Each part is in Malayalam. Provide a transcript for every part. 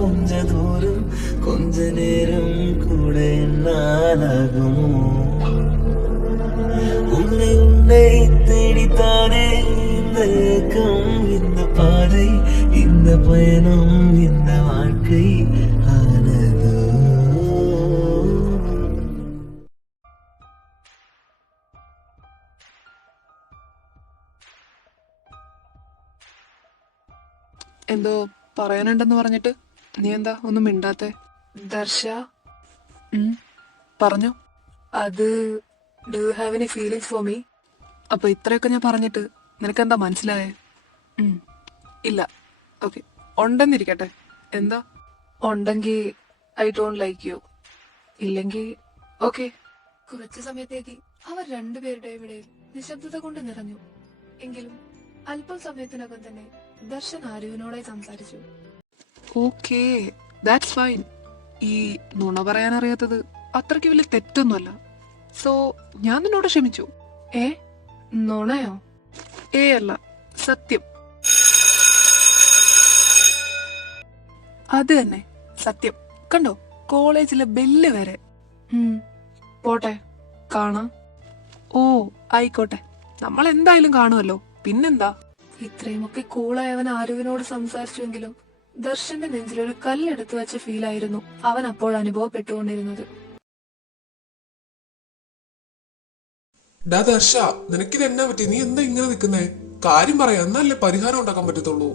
கொஞ்ச தூரம் கொஞ்ச நேரம் கூட என்னாலாகுமோ உன்னை உன்னை தேடித்தானே இந்த ஏக்கம் இந்த பாதை இந்த பயணம் இந்த வாழ்க்கை ஆனதோ എന്തോ പറയാനുണ്ടെന്ന് പറഞ്ഞിട്ട് നീ എന്താ ഒന്നും മിണ്ടാത്തെ? ദർശ, പറഞ്ഞു. അത് do you have any feelings for me? അപ്പൊ ഇത്രയൊക്കെ ഞാൻ പറഞ്ഞിട്ട് നിനക്കെന്താ മനസ്സിലായേ? ഇല്ല. ഓക്കെ, ഉണ്ടെന്നിരിക്കട്ടെ. എന്താ? ഉണ്ടെങ്കിൽ ഐ ഡോണ്ട് ലൈക്ക് യു, ഇല്ലെങ്കിൽ ഓക്കെ. കുറച്ചു സമയത്തേക്ക് അവർ രണ്ടുപേരുടെയും ഇടയിൽ നിശബ്ദത കൊണ്ട് നിറഞ്ഞു. എങ്കിലും അല്പം സമയത്തിനകം തന്നെ ദർശൻ ആരുവിനോടായി സംസാരിച്ചു. Okay, that's fine. ഈ നുണ പറയാൻ അറിയാത്തത് അത്രയ്ക്ക് വലിയ തെറ്റൊന്നുമല്ല. സോ ഞാൻ നിന്നോട് ക്ഷമിച്ചു. ഏ, നുണയോ? അല്ല, സത്യം. അത് തന്നെ, സത്യം. കണ്ടോ, കോളേജിലെ ബെല്ല് വരെ. പോട്ടെ, കാണാം. ഓ ആയിക്കോട്ടെ, നമ്മൾ എന്തായാലും കാണുമല്ലോ, പിന്നെന്താ. ഇത്രയുമൊക്കെ കൂളായി അവൻ ആരുവിനോട് സംസാരിച്ചുവെങ്കിലും ദർശന്റെ നെഞ്ചിലൊരു കല്ലെടുത്തു വെച്ച ഫീലായിരുന്നു അവൻ അപ്പോൾ അനുഭവപ്പെട്ടുകൊണ്ടിരുന്നത്. ദർശ, നിനക്കിത് എന്നാ പറ്റി? നീ എന്താ ഇങ്ങനെ നിൽക്കുന്നേ? കാര്യം പറയാ, എന്നല്ലേ പരിഹാരം ഉണ്ടാക്കാൻ പറ്റത്തുള്ളൂ.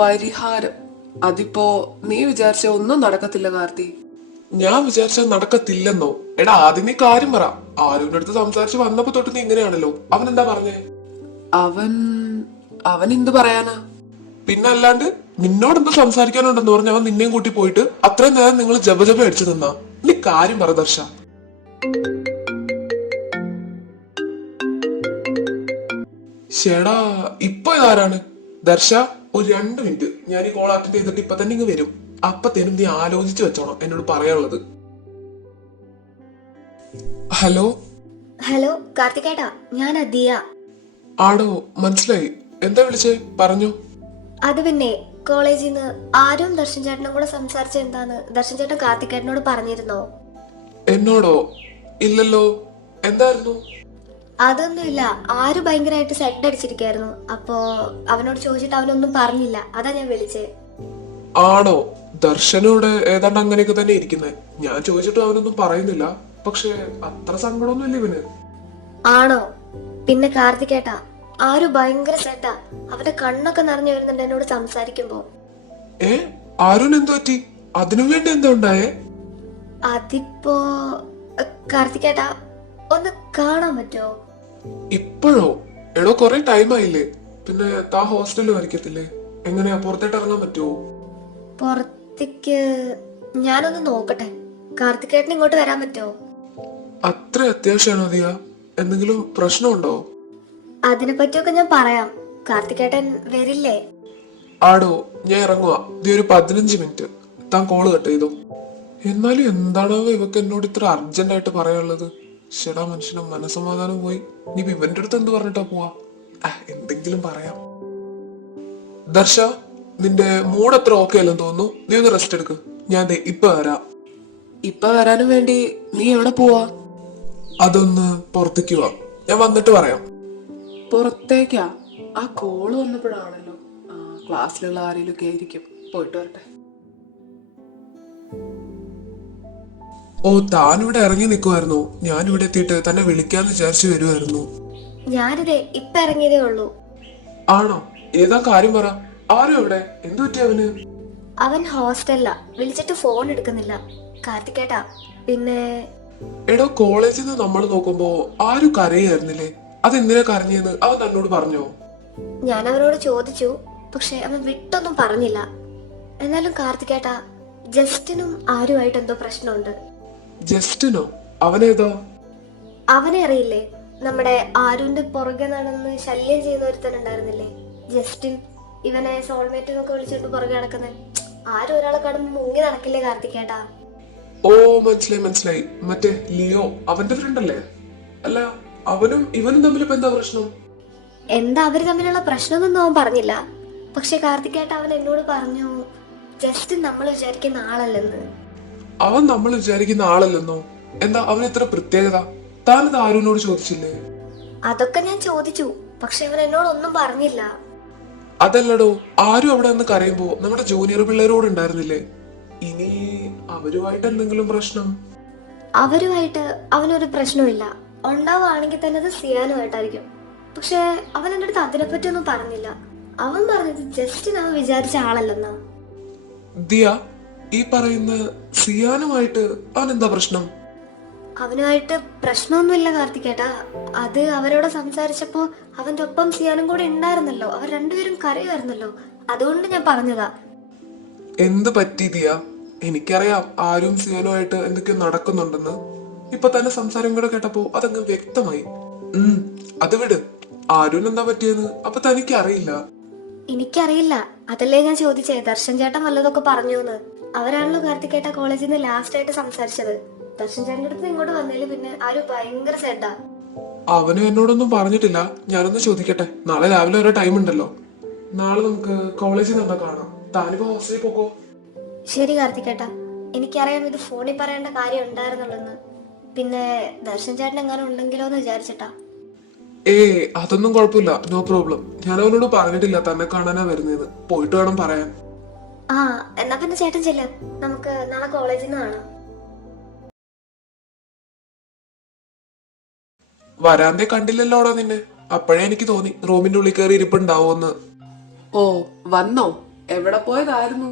പരിഹാരം? അതിപ്പോ നീ വിചാരിച്ച ഒന്നും നടക്കത്തില്ല കാർത്തി. ഞാൻ വിചാരിച്ചാൽ നടക്കത്തില്ലെന്നോ? എടാ, ആദ്യം നീ കാര്യം പറ. ആരുവിന്റെ അടുത്ത് സംസാരിച്ച് വന്നപ്പോ തൊട്ട് നീ ഇങ്ങനെയാണല്ലോ. അവൻ എന്താ പറഞ്ഞേ? അവൻ എന്ത് പറയാനാ? പിന്നെ അല്ലാണ്ട് നിന്നോട് എന്തോ സംസാരിക്കാനുണ്ടെന്ന് പറഞ്ഞ അവൻ നിന്നെയും കൂട്ടി പോയിട്ട് അത്രയും നേരം നിങ്ങൾ ജപജപ അടിച്ചു നിന്നാ. നീ കാര്യം പറ ദർശ. ഷേടാ, ഇപ്പൊ ഇതാരാണ്? ദർശ, ഒരു 2 മിനിറ്റ് ഞാൻ ഈ കോൾ അറ്റൻഡ് ചെയ്തിട്ട് ഇപ്പൊ തന്നെ ഇങ്ങ് വരും. അപ്പത്തേനും നീ ആലോചിച്ച് വെച്ചോണം എന്നോട് പറയാനുള്ളത്. ഹലോ ഹലോ കാർത്തികേട്ടാ, ഞാൻ അദിയ. ആടോ, മനസ്സിലായി. എന്താ വിളിച്ചേ? പറഞ്ഞു. അത് പിന്നെ കോളേജിൽ നിന്ന് ആരും ദർശൻ ചേട്ടനും കൂടെ സംസാരിച്ച എന്താന്ന് ദർശൻ ചേട്ടൻ കാർത്തികേട്ടനോട് പറഞ്ഞിരുന്നോ? എന്നോടോ? ഇല്ലല്ലോ. എന്തായിരുന്നു? അതൊന്നുമില്ല, ആര് ഭയങ്കരമായിട്ട് സെഡ് അടിച്ചിരിക്കായിരുന്നു. അപ്പോ അവനോട് ചോദിച്ചിട്ട് അവനൊന്നും പറഞ്ഞില്ല, അതാ ഞാൻ വിളിച്ചേ. ആണോ? ദർശനോട് ഏതാണ്ട് അങ്ങനെയൊക്കെ തന്നെ ഇരിക്കുന്നേ. ഞാൻ ചോദിച്ചിട്ട് അവനൊന്നും പറയുന്നില്ല. പക്ഷെ അത്ര സങ്കടമൊന്നുമില്ല ഇവന്. ആണോ? പിന്നെ കാർത്തികേട്ടാ, ആര് ഭയങ്കര സെഡാ. അവന്റെ കണ്ണൊക്കെ നിറഞ്ഞു വരുന്നുണ്ട് എന്നോട് സംസാരിക്കുമ്പോ. ആരുന് എന്ത് പറ്റി? അതിനു വേണ്ടി എന്താ ഉണ്ടായേ? അതിപ്പോ കാർത്തികേട്ടാ, ഒന്ന് കാണാൻ പറ്റുമോ? ഇപ്പോഴോ? എടോ, കൊറേ ടൈം ആയില്ലേ. പിന്നെ താ ഹോസ്റ്റലിൽ വരയ്ക്കത്തില്ലേ? എങ്ങനെയാ പുറത്തേട്ട് ഇറങ്ങാൻ പറ്റുമോ? പുറത്തേക്ക് ഞാനൊന്ന് നോക്കട്ടെ. കാർത്തികേട്ടൻ ഇങ്ങോട്ട് വരാൻ പറ്റുമോ? അത്ര അത്യാവശ്യമാണോ ദിയ? എന്തെങ്കിലും പ്രശ്നമുണ്ടോ? അതിനെ പറ്റിയൊക്കെ ഞാൻ പറയാം. കാർത്തികേട്ടൻ വരില്ലേ? ആടോ, ഞാൻ ഇറങ്ങുക. ഒരു 15 മിനിറ്റ്. താൻ കോള് കട്ട് ചെയ്തോ. എന്നാലും എന്താണോ ഇവക്ക് എന്നോട് ഇത്ര അർജന്റ് ആയിട്ട് പറയാനുള്ളത്? ശടാ, മനുഷ്യനെ മനസമാധാനം പോയി. നീ ഇവന്റെ അടുത്ത് എന്ത് പറഞ്ഞിട്ടാ പോവാ? എന്തെങ്കിലും പറയാം. ദർശ, നിന്റെ മൂഡ് അത്ര ഓക്കെ അല്ലെന്ന് തോന്നുന്നു. നീ ഒന്ന് റെസ്റ്റ് എടുക്ക്. ഞാൻ ഇപ്പൊ വരാം. ഇപ്പൊ വരാനും വേണ്ടി നീ എവിടെ പോവാ? അതൊന്ന് പുറത്തേക്ക് പോവാ. ഞാൻ വന്നിട്ട് പറയാം. പുറത്തേക്കാ? ആ കോള് വന്നപ്പോഴാണല്ലോ. ക്ലാസ്സിലുള്ള ആരെങ്കിലും ഒക്കെ ആയിരിക്കും. പോയിട്ട് വരട്ടെ. ഓ, താനിവിടെ ഇറങ്ങി നിൽക്കുമായിരുന്നു. ഞാനിവിടെ എത്തിയിട്ട് തന്നെ വിളിക്കാന്ന് വിചാരിച്ചു വരുമായിരുന്നു. ഞാനിതേ ഇപ്പൊ ഇറങ്ങിയതേ ഉള്ളൂ. ആണോ? ഏതാ കാര്യം പറ. ആരും എവിടെ? എന്തു പറ്റി അവന്? അവൻ ഹോസ്റ്റലിലാ. വിളിച്ചിട്ട് ഫോൺ എടുക്കുന്നില്ല. കാർത്തികേട്ടാ, പിന്നെ എടോ, കോളേജിൽ നിന്ന് നമ്മൾ നോക്കുമ്പോ ആരും കരയായിരുന്നില്ലേ? അതെന്തിനാ കരഞ്ഞെന്ന് അവൻ തന്നോട് പറഞ്ഞോ? ഞാൻ അവനോട് ചോദിച്ചു, പക്ഷെ അവൻ വിട്ടൊന്നും പറഞ്ഞില്ല. എന്നാലും കാർത്തികേട്ടാ, ജസ്റ്റിനും ആരുമായിട്ട് എന്തോ പ്രശ്നമുണ്ട്. ജസ്റ്റിനോ? അവനേതാ? അവനെ അറിയില്ലേ? നമ്മുടെ ആരുവിന്റെ പുറകെ നടന്ന് ശല്യം ചെയ്യുന്ന ഒരുത്തനുണ്ടായിരുന്നില്ലേ, ജസ്റ്റിൻ. ഇവനെ സോൾമേറ്റ് എന്നൊക്കെ വിളിച്ചിട്ട് പുറകെ നടക്കുന്നത്. ആരും ഒരാളെ കാണുമ്പോ മുങ്ങി നടക്കില്ലേ കാർത്തികേട്ടാ? ഓ, മനസ്സിലായി. മറ്റേ ലിയോ, അവന്റെ ഫ്രണ്ട് അല്ലേ? അല്ല, അവനും ഇവനും തമ്മിൽ ഇപ്പൊ എന്താ പ്രശ്നം? എന്താ അവര് തമ്മിലുള്ള പ്രശ്നമൊന്നും അവൻ പറഞ്ഞില്ല. പക്ഷെ കാർത്തികേട്ട അവൻ എന്നോട് പറഞ്ഞു, ജസ്റ്റിൻ നമ്മൾ വിചാരിക്കുന്ന ആളല്ലെന്ന്. അവൻ നമ്മൾ വിചാരിക്കുന്ന ആളല്ലെന്നോ? എന്താ അവൻ ഇത്ര പ്രത്യേകത? താനിത് ആരുവിനോട് ചോദിച്ചില്ലേ? അതൊക്കെ ഞാൻ ചോദിച്ചു, പക്ഷെ അവൻ എന്നോട് ഒന്നും പറഞ്ഞില്ല. അതല്ലടോ, ആരും അവിടെ നിന്ന് കരയുമ്പോ നമ്മുടെ ജൂനിയർ പിള്ളേരോട് ഉണ്ടായിരുന്നില്ലേ? ഇനി അവരുമായിട്ട് എന്തെങ്കിലും പ്രശ്നം? അവരുമായിട്ട് അവനൊരു പ്രശ്നവുമില്ല. ഉണ്ടാവുകയാണെങ്കിൽ തന്നെ അത് സിയാനുമായിട്ടായിരിക്കും. പക്ഷെ അവൻ എൻ്റെ അടുത്ത് അതിനെപ്പറ്റി ഒന്നും പറഞ്ഞില്ല. അവൻ പറഞ്ഞത് ജസ്റ്റിൻ അവൻ വിചാരിച്ച ആളല്ലെന്നാ. ദിയ, ഈ പറയുന്ന സിയാനുമായിട്ട് അവൻ എന്താ പ്രശ്നം? അവനുമായിട്ട് പ്രശ്നമൊന്നുമില്ല കാർത്തികേട്ടാ. അത് അവരോട് സംസാരിച്ചപ്പോ അവന്റെ ഒപ്പം സിയാനും കൂടെ ഉണ്ടായിരുന്നല്ലോ. അവർ രണ്ടുപേരും കരയുമായിരുന്നല്ലോ. അതുകൊണ്ട് ഞാൻ പറഞ്ഞതാ. എന്ത് പറ്റി ദിയ? എനിക്കറിയാം ആരും സിയാനുമായിട്ട് എന്തൊക്കെയോ നടക്കുന്നുണ്ടെന്ന്. ഇപ്പൊ തന്നെ സംസാരം കൂടെ കേട്ടപ്പോ അതങ്ങ് വ്യക്തമായി. അത് വിട്. ആരും എന്താ പറ്റിയെന്ന് അപ്പൊ തനിക്ക് അറിയില്ല? എനിക്കറിയില്ല. അതല്ലേ ഞാൻ ചോദിച്ചേ, ദർശൻ ചേട്ടൻ വല്ലതൊക്കെ പറഞ്ഞോന്ന്. അവരാണല്ലോ കാർത്തികേട്ട കോളേജിൽ നിന്ന് ലാസ്റ്റ് ആയിട്ട് സംസാരിച്ചത്. ദർശൻ ചേട്ടൻ്റെ അടുത്ത് ഇങ്ങോട്ട് വന്നേല് പിന്നെ ആരും ഭയങ്കര സെഡാ. അവനും എന്നോടൊന്നും പറഞ്ഞിട്ടില്ല. ഞാനൊന്ന് ചോദിക്കട്ടെ. നാളെ രാവിലെ ഒരു ടൈം ഉണ്ടല്ലോ. നാളെ നമുക്ക് കോളേജിൽ നിന്ന് കാണാം. താനിപ്പോ ഹോസ്റ്റലിൽ പോക്കോ. ശരി കാർത്തികേട്ട, എനിക്കറിയാം ഇത് ഫോണിൽ പറയേണ്ട കാര്യം ഉണ്ടായിരുന്നുള്ളെന്ന്. പിന്നെ ദർശൻ ചേട്ടൻ എങ്ങനെ ഉണ്ടെങ്കിലോ എന്ന് വിചാരിച്ചിട്ടാ. അതൊന്നും കുഴപ്പമില്ല. No problem. ഞാൻ അവനോട് പറഞ്ഞിട്ടില്ല തന്നെ കാണാനാ വരുന്നത്. പോയിട്ട് വേണം പറയാൻ. ആ എന്നാ പിന്നെ ചേട്ടൻ ചെല്ല്, നമുക്ക് നാളെ കോളേജിൽ നിന്ന് കാണാം. വരാന്തേ കണ്ടില്ലല്ലോടാ നിന്നെ. അപ്പോഴേ എനിക്ക് തോന്നി റൂമിന്റെ ഉള്ളിൽ കയറി ഇരിപ്പുണ്ടാവോന്ന്. ഓ വന്നോ? എവിടെ പോയതായിരുന്നു?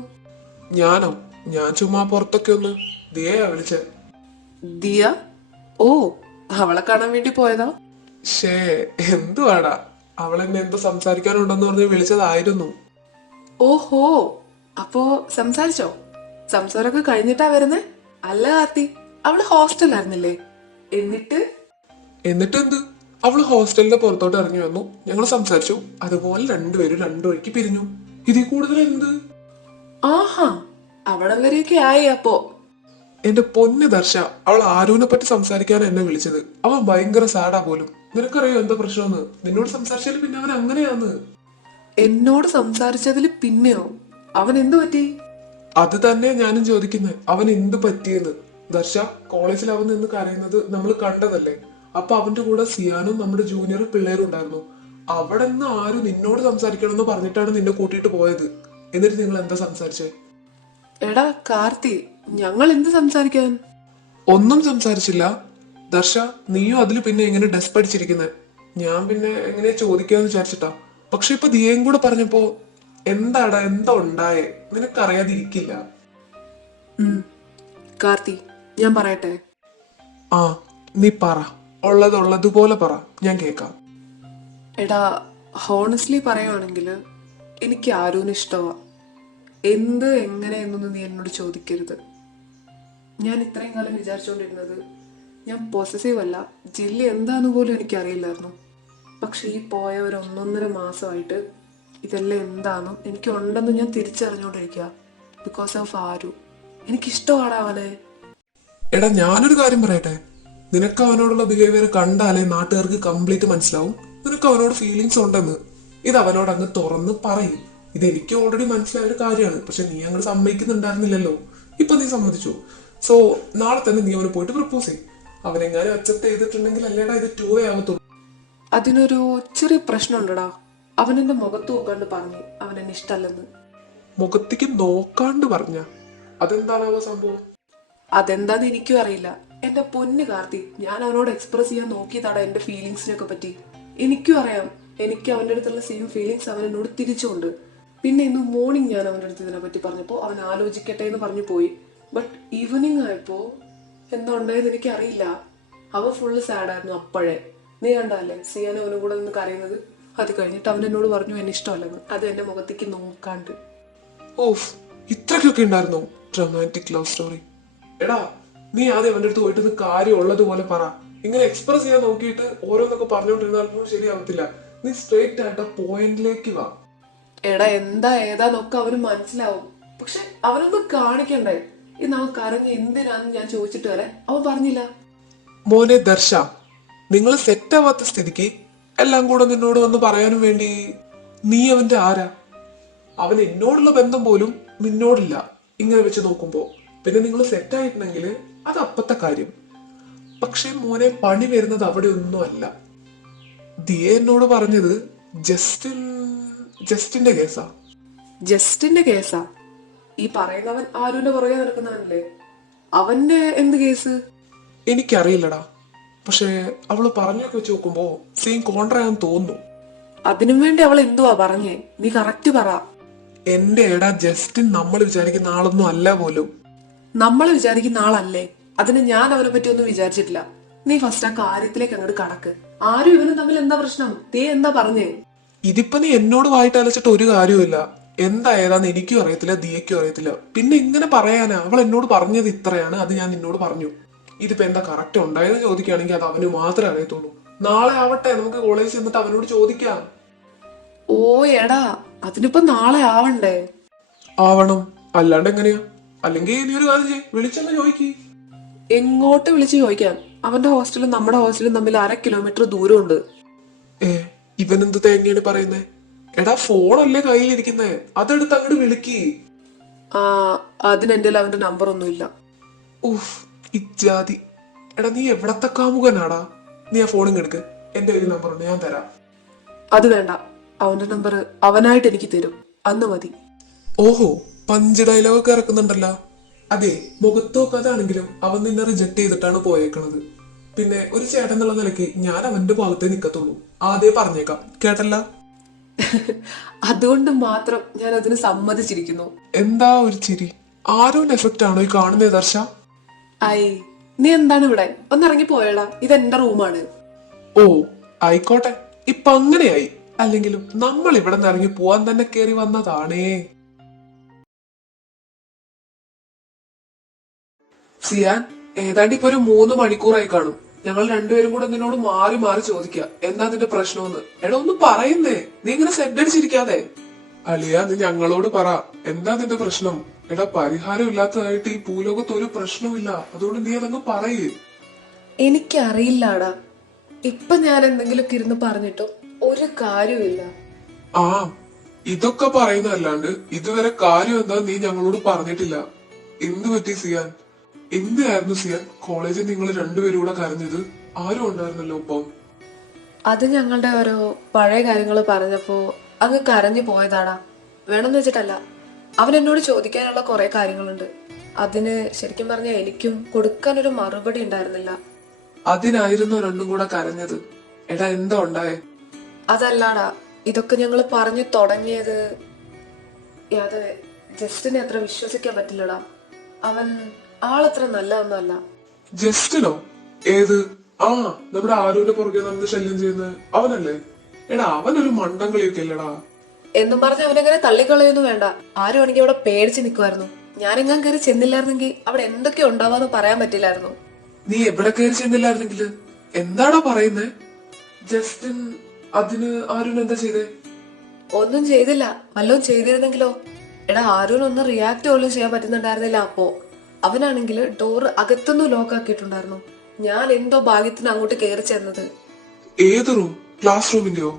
ഞാനോ? ഞാൻ ചുമ്മാ പുറത്തൊക്കെ ഒന്ന്. ദിയയാ വിളിച്ചേ. ദിയ? ഓ, അവളെ കാണാൻ വേണ്ടി പോയതാ? ഷേ, എന്തുവാടാ? അവളെന്നെ എന്തോ സംസാരിക്കാനുണ്ടെന്ന് പറഞ്ഞ് വിളിച്ചതായിരുന്നു. ഓഹോ, അപ്പോ സംസാരിച്ചോ? സംസാരമൊക്കെ കഴിഞ്ഞിട്ടാ വരുന്നേ? അല്ല കാർത്തി, അവള് ഹോസ്റ്റലായിരുന്നില്ലേ? എന്നിട്ട് എന്ത്? അവള് ഹോസ്റ്റലിന്റെ പുറത്തോട്ട് ഇറങ്ങി വന്നു. ഞങ്ങൾ സംസാരിച്ചു. അതുപോലെ രണ്ടുപേരും രണ്ടു വഴിക്ക് പിരിഞ്ഞു. ഇതിൽ കൂടുതൽ എന്ത്? ആഹാ, അവിടം വരെയൊക്കെ ആയി അപ്പോ. എന്റെ പൊന്ന് ദർശ, അവൾ ആരുവിനെ പറ്റി സംസാരിക്കാൻ എന്നെ വിളിച്ചത്. അവൻ ഭയങ്കര സാഡാ പോലും. നിനക്കറിയോ എന്താ പ്രശ്നമെന്ന്? നിന്നോട് സംസാരിച്ചാലും പിന്നെ അവൻ അങ്ങനെയാന്ന്. എന്നോട് സംസാരിച്ചതിൽ പിന്നെയോ? അവൻ എന്തു പറ്റി? അത് തന്നെ ഞാനും ചോദിക്കുന്നത്. അവൻ എന്ത് പറ്റിയെന്ന്. ദർശ, കോളേജിൽ അവൻ നിന്ന് കരയുന്നത് നമ്മൾ കണ്ടതല്ലേ? അപ്പൊ അവന്റെ കൂടെ സിയാനും നമ്മുടെ ജൂനിയർ പിള്ളേരും ഉണ്ടായിരുന്നു. അവിടെ നിന്ന് ആരും നിന്നോട് സംസാരിക്കണമെന്ന് പറഞ്ഞിട്ടാണ് നിന്നെ കൂട്ടിയിട്ട് പോയത്. എന്നിട്ട് നിങ്ങൾ എന്താ സംസാരിച്ചേ? എടാ കാർത്തി, ഞങ്ങൾ എന്ത് സംസാരിക്കാൻ? ഒന്നും സംസാരിച്ചില്ല. ദർശ, നീയും അതിൽ പിന്നെ എങ്ങനെ ഡെസ്പ് അടിച്ചിരിക്കുന്നത്? ഞാൻ പിന്നെ എങ്ങനെ ചോദിക്കാന്ന് വിചാരിച്ചിട്ടാ. പക്ഷെ ഇപ്പൊ ദിയയും കൂടെ പറഞ്ഞപ്പോ എന്താടാ, എന്താ ഉണ്ടായേ? നിനക്കറിയാതിരിക്കില്ല. കാർത്തി, ഞാൻ പറയട്ടെ? ആ, നീ പറ. ഉള്ളതുപോലെ പറ, ഞാൻ കേക്കാം. എടാ, ഹോണസ്റ്റ്ലി പറയുവാണെങ്കിൽ എനിക്ക് ആരൂന് ഇഷ്ടമാ. എന്ത് എങ്ങനെ എന്നൊന്നും നീ എന്നോട് ചോദിക്കരുത്. ഞാൻ ഇത്രയും കാലം വിചാരിച്ചുകൊണ്ടിരുന്നത് ഞാൻ പോസസീവ് അല്ല, ജില്ലി എന്താന്ന് പോലും എനിക്കറിയില്ലായിരുന്നു. പക്ഷെ ഈ പോയ ഒരു 1.5 മാസമായിട്ട് ഇതെല്ലാം എന്താണെന്നും എനിക്കുണ്ടെന്ന് ഞാൻ തിരിച്ചറിഞ്ഞുകൊണ്ടിരിക്കുക. ബിക്കോസ് ഓഫ് ആരു. എനിക്കിഷ്ടമാണ് അവനെ. എടാ, ഞാനൊരു കാര്യം പറയട്ടെ. നിനക്ക് അവനോടുള്ള ബിഹേവിയർ കണ്ടാലേ നാട്ടുകാർക്ക് കംപ്ലീറ്റ് മനസ്സിലാവും നിനക്ക് അവനോട് ഫീലിങ്സ് ഉണ്ടെന്ന്. ഇത് അവനോട് അങ്ങ് തുറന്ന് പറയും. ഇതെനിക്ക് ഓൾറെഡി മനസ്സിലായ ഒരു കാര്യമാണ്. പക്ഷെ നീ അങ്ങ് സമ്മതിക്കുന്നുണ്ടായിരുന്നില്ലല്ലോ. ഇപ്പൊ നീ സമ്മതിച്ചു. സോ നാളെ തന്നെ നീ അവന് പോയിട്ട് പ്രപ്പോസ് ചെയ്യും. അവനെങ്ങാനും അക്സെപ്റ്റ് ചെയ്തിട്ടുണ്ടെങ്കിൽ അല്ലേടാ ഇത് 2 way ആവത്തുള്ളൂ. അതിനൊരു ചെറിയ പ്രശ്നമുണ്ടടാ. അവൻ എന്റെ മുഖത്ത് നോക്കാണ്ട് പറഞ്ഞു അവൻ എന്നെ ഇഷ്ടമല്ലെന്ന്. മുഖത്തേക്ക് നോക്കാണ്ട് പറഞ്ഞ? അതെന്താണ് സംഭവം? അതെന്താന്ന് എനിക്കും അറിയില്ല. എന്റെ പൊന്ന് കാർത്തി, ഞാൻ അവനോട് എക്സ്പ്രസ് ചെയ്യാൻ നോക്കിയതാടാ എന്റെ ഫീലിങ്സിനൊക്കെ പറ്റി. എനിക്കും അറിയാം എനിക്ക് അവന്റെ അടുത്തുള്ള സെയിം ഫീലിങ്സ് അവൻ എന്നോട് തിരിച്ചുകൊണ്ട്. പിന്നെ ഇന്ന് മോർണിംഗ് ഞാൻ അവന്റെ അടുത്ത് ഇതിനെ പറ്റി പറഞ്ഞപ്പോ അവൻ ആലോചിക്കട്ടെ എന്ന് പറഞ്ഞു പോയി. ബട്ട് ഈവനിങ് ആയപ്പോ എന്താ ഉണ്ടായെന്ന് എനിക്ക് അറിയില്ല. അവൻ ഫുള്ള് സാഡായിരുന്നു അപ്പോഴേ. നീ കണ്ടല്ലേ സിയാൻ അവനും കൂടെ നിന്ന് കരയുന്നത്? അത് കഴിഞ്ഞിട്ട് അവൻ എന്നോട് പറഞ്ഞു എന്നെ ഇഷ്ടമല്ലെന്ന്. അത് എന്റെ മുഖത്തേക്ക് നോക്കാണ്ട്. ഓഫ്, ഇത്രക്കൊക്കെ ഉണ്ടായിരുന്നോ ഡ്രമാറ്റിക് ലവ് സ്റ്റോറി? എടാ, നീ ആദ്യം അവന്റെ അടുത്ത് പോയിട്ട് കാര്യം ഉള്ളതുപോലെ പറ. ഇങ്ങനെ എക്സ്പ്രസ് ചെയ്യാൻ നോക്കിയിട്ട് ഓരോന്നൊക്കെ പറഞ്ഞുകൊണ്ടിരുന്നാലും ശരിയാവത്തില്ല. നീ സ്ട്രേറ്റ് ആയിട്ട് പോയിന്റിലേക്ക് വാ. എടാ, എന്താ ഏതാന്നൊക്കെ അവന് മനസ്സിലാവും. പക്ഷെ അവനൊന്ന് കാണിക്കണ്ടേ? ഇന്ന് അവൻ കരഞ്ഞ് എന്തിനാന്ന് ഞാൻ ചോദിച്ചിട്ട് വരെ അവൻ പറഞ്ഞില്ല. മോനെ ദർശ, നിങ്ങൾ സെറ്റ് ആവാത്ത സ്ഥിതിക്ക് എല്ലാം കൂടെ നിന്നോട് വന്ന് പറയാനും വേണ്ടി നീ അവന്റെ ആരാ? അവൻ എന്നോടുള്ള ബന്ധം പോലും നിന്നോടില്ല ഇങ്ങനെ വെച്ച് നോക്കുമ്പോ. പിന്നെ നിങ്ങൾ സെറ്റ് ആയിട്ടുണ്ടെങ്കിൽ അത് അപ്പത്തെ കാര്യം. പക്ഷെ മോനെ പണി വരുന്നത് അവിടെ ഒന്നും അല്ല. ദിയ എന്നോട് പറഞ്ഞത് ജസ്റ്റിന്റെ കേസാ. ജസ്റ്റിന്റെ കേസാ? ഈ പറയുന്നവൻ ആരുവിന്റെ പുറകെ നടക്കുന്നവനല്ലേ? അവന്റെ എന്ത് കേസ്? എനിക്കറിയില്ലടാ, പക്ഷെ അവള് പറഞ്ഞൊക്കെ വെച്ച് നോക്കുമ്പോ സെയിം കോൺട്രാന്ന് തോന്നുന്നു. അതിനും വേണ്ടി അവൾ എന്തുവാ പറഞ്ഞേ? നീ കറക്റ്റ് പറ. എന്റെ എടാ ജസ്റ്റിൻ നമ്മൾ വിചാരിക്കുന്ന ആളൊന്നും അല്ല പോലും. നമ്മൾ വിചാരിക്കുന്ന ആളല്ലേ? അതിന് ഞാൻ അവനെ പറ്റി ഒന്നും വിചാരിച്ചിട്ടില്ല. നീ ഫസ്റ്റ് ആ കാര്യത്തിലേക്ക് അങ്ങോട്ട് കടക്ക്. ആരും ഇവനും തമ്മിൽ എന്താ പ്രശ്നം? നീ എന്താ പറഞ്ഞേ? ഇതിപ്പോ നീ എന്നോട് വായിട്ട് അലച്ചിട്ട് ഒരു കാര്യമില്ല. എന്താ ഏതാന്ന് എനിക്കും അറിയത്തില്ല, ദിയയ്ക്കും അറിയത്തില്ല. പിന്നെ എങ്ങനെ പറയാനാ? അവൾ എന്നോട് പറഞ്ഞത് ഇത്രയാണ്, അത് ഞാൻ നിന്നോട് പറഞ്ഞു. ഇതിപ്പോ എന്താ കറക്റ്റ് ഉണ്ടായെന്ന് ചോദിക്കുകയാണെങ്കിൽ അത് അവന് മാത്രമേ അറിയത്തുള്ളൂ. നാളെ ആവട്ടെ, നമുക്ക് കോളേജിൽ ചെന്നിട്ട് അവനോട് ചോദിക്കാം. ഓ എടാ, അതിനിപ്പോ നാളെ ആവണ്ടേ? ആവണം, അല്ലാണ്ട് എങ്ങനെയാ? അല്ലെങ്കിൽ നീ ഒരു കാര്യം ചെയ്യ്, വിളിച്ചെന്ന് ചോദിക്ക്. എങ്ങോട്ട് വിളിച്ച് ചോദിക്കാം? അവന്റെ ഹോസ്റ്റലും നമ്മുടെ ഹോസ്റ്റലും തമ്മിൽ 1/2 കിലോമീറ്റർ ദൂരമുണ്ട്. ഇവനെന്ത് തേങ്ങയാണ് പറയുന്നേ? എടാ ഫോണല്ലേ കയ്യിലിരിക്കുന്നേ, അതെടുത്ത് അങ്ങോട്ട് വിളിക്ക്. ആ, അതിന് എന്റെ അവന്റെ നമ്പർ ഒന്നുമില്ല. ഉഫ്, ഇജാതി. എടാ നീ എവിടത്തെ കാമുകനാടാ? നീ ആ ഫോണും എടുക്ക്, എന്റെ ഒരു നമ്പർ ഉണ്ട്, ഞാൻ തരാം. അത് വേണ്ട, അവന്റെ നമ്പർ അവനായിട്ട് എനിക്ക് തരും, അന്ന് മതി. ഓഹോ, പഞ്ച് ഡയലോഗൊക്കെ ഇറക്കുന്നുണ്ടല്ലോ. അതെ, മുഖത്തോക്കതാണെങ്കിലും അവൻ നിന്നെ റിജക്ട് ചെയ്തിട്ടാണ് പോയേക്കണത്. പിന്നെ ഒരു ചേട്ടൻ എന്നുള്ള നിലയ്ക്ക് ഞാൻ അവന്റെ ഭാഗത്തേ നിക്കത്തുള്ളൂ, ആദ്യം പറഞ്ഞേക്കാം, കേട്ടല്ല? അതുകൊണ്ട് മാത്രം ഞാൻ അതിന് സമ്മതിച്ചിരിക്കുന്നു. എന്താ ഒരു ചിരി? ആരോന്റെ എഫക്റ്റ് ആണോ ഈ കാണുന്നേ ദർശ? ഐ, നീ എന്താണ് ഇവിടെ? ഒന്നിറങ്ങി പോയടാ, ഇതെന്റെ റൂമാണ്. ഓ ആയിക്കോട്ടെ, ഇപ്പൊ അങ്ങനെയായി. അല്ലെങ്കിലും നമ്മൾ ഇവിടെ നിന്ന് ഇറങ്ങി പോവാൻ തന്നെ കേറി വന്നതാണേ. സിയാൻ, ഏതാണ്ട് ഇപ്പൊ ഒരു 3 മണിക്കൂറായി കാണും. ഞങ്ങൾ രണ്ടുപേരും കൂടെ നിന്നോട് മാറി മാറി ചോദിക്കുക എന്താ നിന്റെ പ്രശ്നമെന്ന്. എടാ ഒന്ന് പറയുന്നേ, നീ ഇങ്ങനെ സെഡടിച്ചിരിക്കാതെ. അളിയ, നീ ഞങ്ങളോട് പറ, എന്താ നിന്റെ പ്രശ്നം? എടാ പരിഹാരം ഇല്ലാത്തതായിട്ട് ഈ ഭൂലോകത്ത് ഒരു പ്രശ്നമില്ല, അതുകൊണ്ട് നീ അതങ്ങ് പറയേ. എനിക്കറിയില്ലാടാ, ഇപ്പൊ ഞാൻ എന്തെങ്കിലുമൊക്കെ ഇരുന്ന് പറഞ്ഞിട്ടോ ഒരു കാര്യമില്ല. ആ, ഇതൊക്കെ പറയുന്നതല്ലാണ്ട് ഇതുവരെ കാര്യം എന്താ നീ ഞങ്ങളോട് പറഞ്ഞിട്ടില്ല. എന്ത് പറ്റി സിയാൻ? എന്തായിരുന്നു സിയാൻ കോളേജിൽ നിങ്ങൾ രണ്ടുപേരും കൂടെ കരഞ്ഞത്? ആരും ഉണ്ടായിരുന്നല്ലോ ഒപ്പം. അത് ഞങ്ങളുടെ ഓരോ പഴയ കാര്യങ്ങൾ പറഞ്ഞപ്പോ അങ്ങ് കരഞ്ഞു പോയതാടാ. വേണമെന്ന് വെച്ചിട്ടല്ല, അവൻ എന്നോട് ചോദിക്കാനുള്ള കുറെ കാര്യങ്ങളുണ്ട്. അതിന് ശരിക്കും പറഞ്ഞാൽ എനിക്കും കൊടുക്കാൻ ഒരു മറുപടി ഉണ്ടായിരുന്നില്ല. അതിനായിരുന്നു രണ്ടും കൂടെ കരഞ്ഞത്? എടാ എന്താ ഉണ്ടായേ? അതല്ലാടാ, ഇതൊക്കെ ഞങ്ങൾ പറഞ്ഞു തുടങ്ങിയത് അത് ജസ്റ്റിനെ അത്ര വിശ്വസിക്കാൻ പറ്റില്ലടാ. അവൻ ആളത്ര നല്ലതൊന്നുമല്ല. ജസ്റ്റിനോ? ഏത്? ആ, നമ്മുടെ ആരോന്റെ പുറകെ നമ്മൾ ശല്യം ചെയ്യുന്നത് അവനല്ലേ? എടാ അവനൊരു മണ്ടം കളിയൊക്കെ അല്ലടാ. എന്നും പറഞ്ഞ് അവനെങ്ങനെ തള്ളിക്കളയൊന്നും വേണ്ട. ആരും ആണെങ്കിൽ അവിടെ പേടിച്ച് നിൽക്കുമായിരുന്നു. ഞാനെങ്ങാൻ കയറി ചെന്നില്ലായിരുന്നെങ്കിൽ അവിടെ എന്തൊക്കെ ഉണ്ടാവാന്ന് പറയാൻ പറ്റില്ലായിരുന്നു. നീ എവിടെ കയറി ചെന്നില്ലായിരുന്നെങ്കില്? എന്താടാ പറയുന്നേ? ജസ്റ്റിൻ അതിന് ആരും എന്താ ചെയ്തേ? ഒന്നും ചെയ്തില്ല. വല്ലതും ചെയ്തിരുന്നെങ്കിലോ? എടാ, ആരോനൊന്നും റിയാക്ട് പോലും ചെയ്യാൻ പറ്റുന്നുണ്ടായിരുന്നില്ല. അപ്പോ അവനാണെങ്കിൽ ഡോറ് അകത്തുനിന്ന് ലോക്ക് ആക്കിയിട്ടുണ്ടായിരുന്നു. ഞാൻ എന്തോ ഭാഗ്യത്തിന് അങ്ങോട്ട് കയറി ചെന്നത്. ഏത് റൂം? ക്ലാസ് റൂമിന്റെയോ?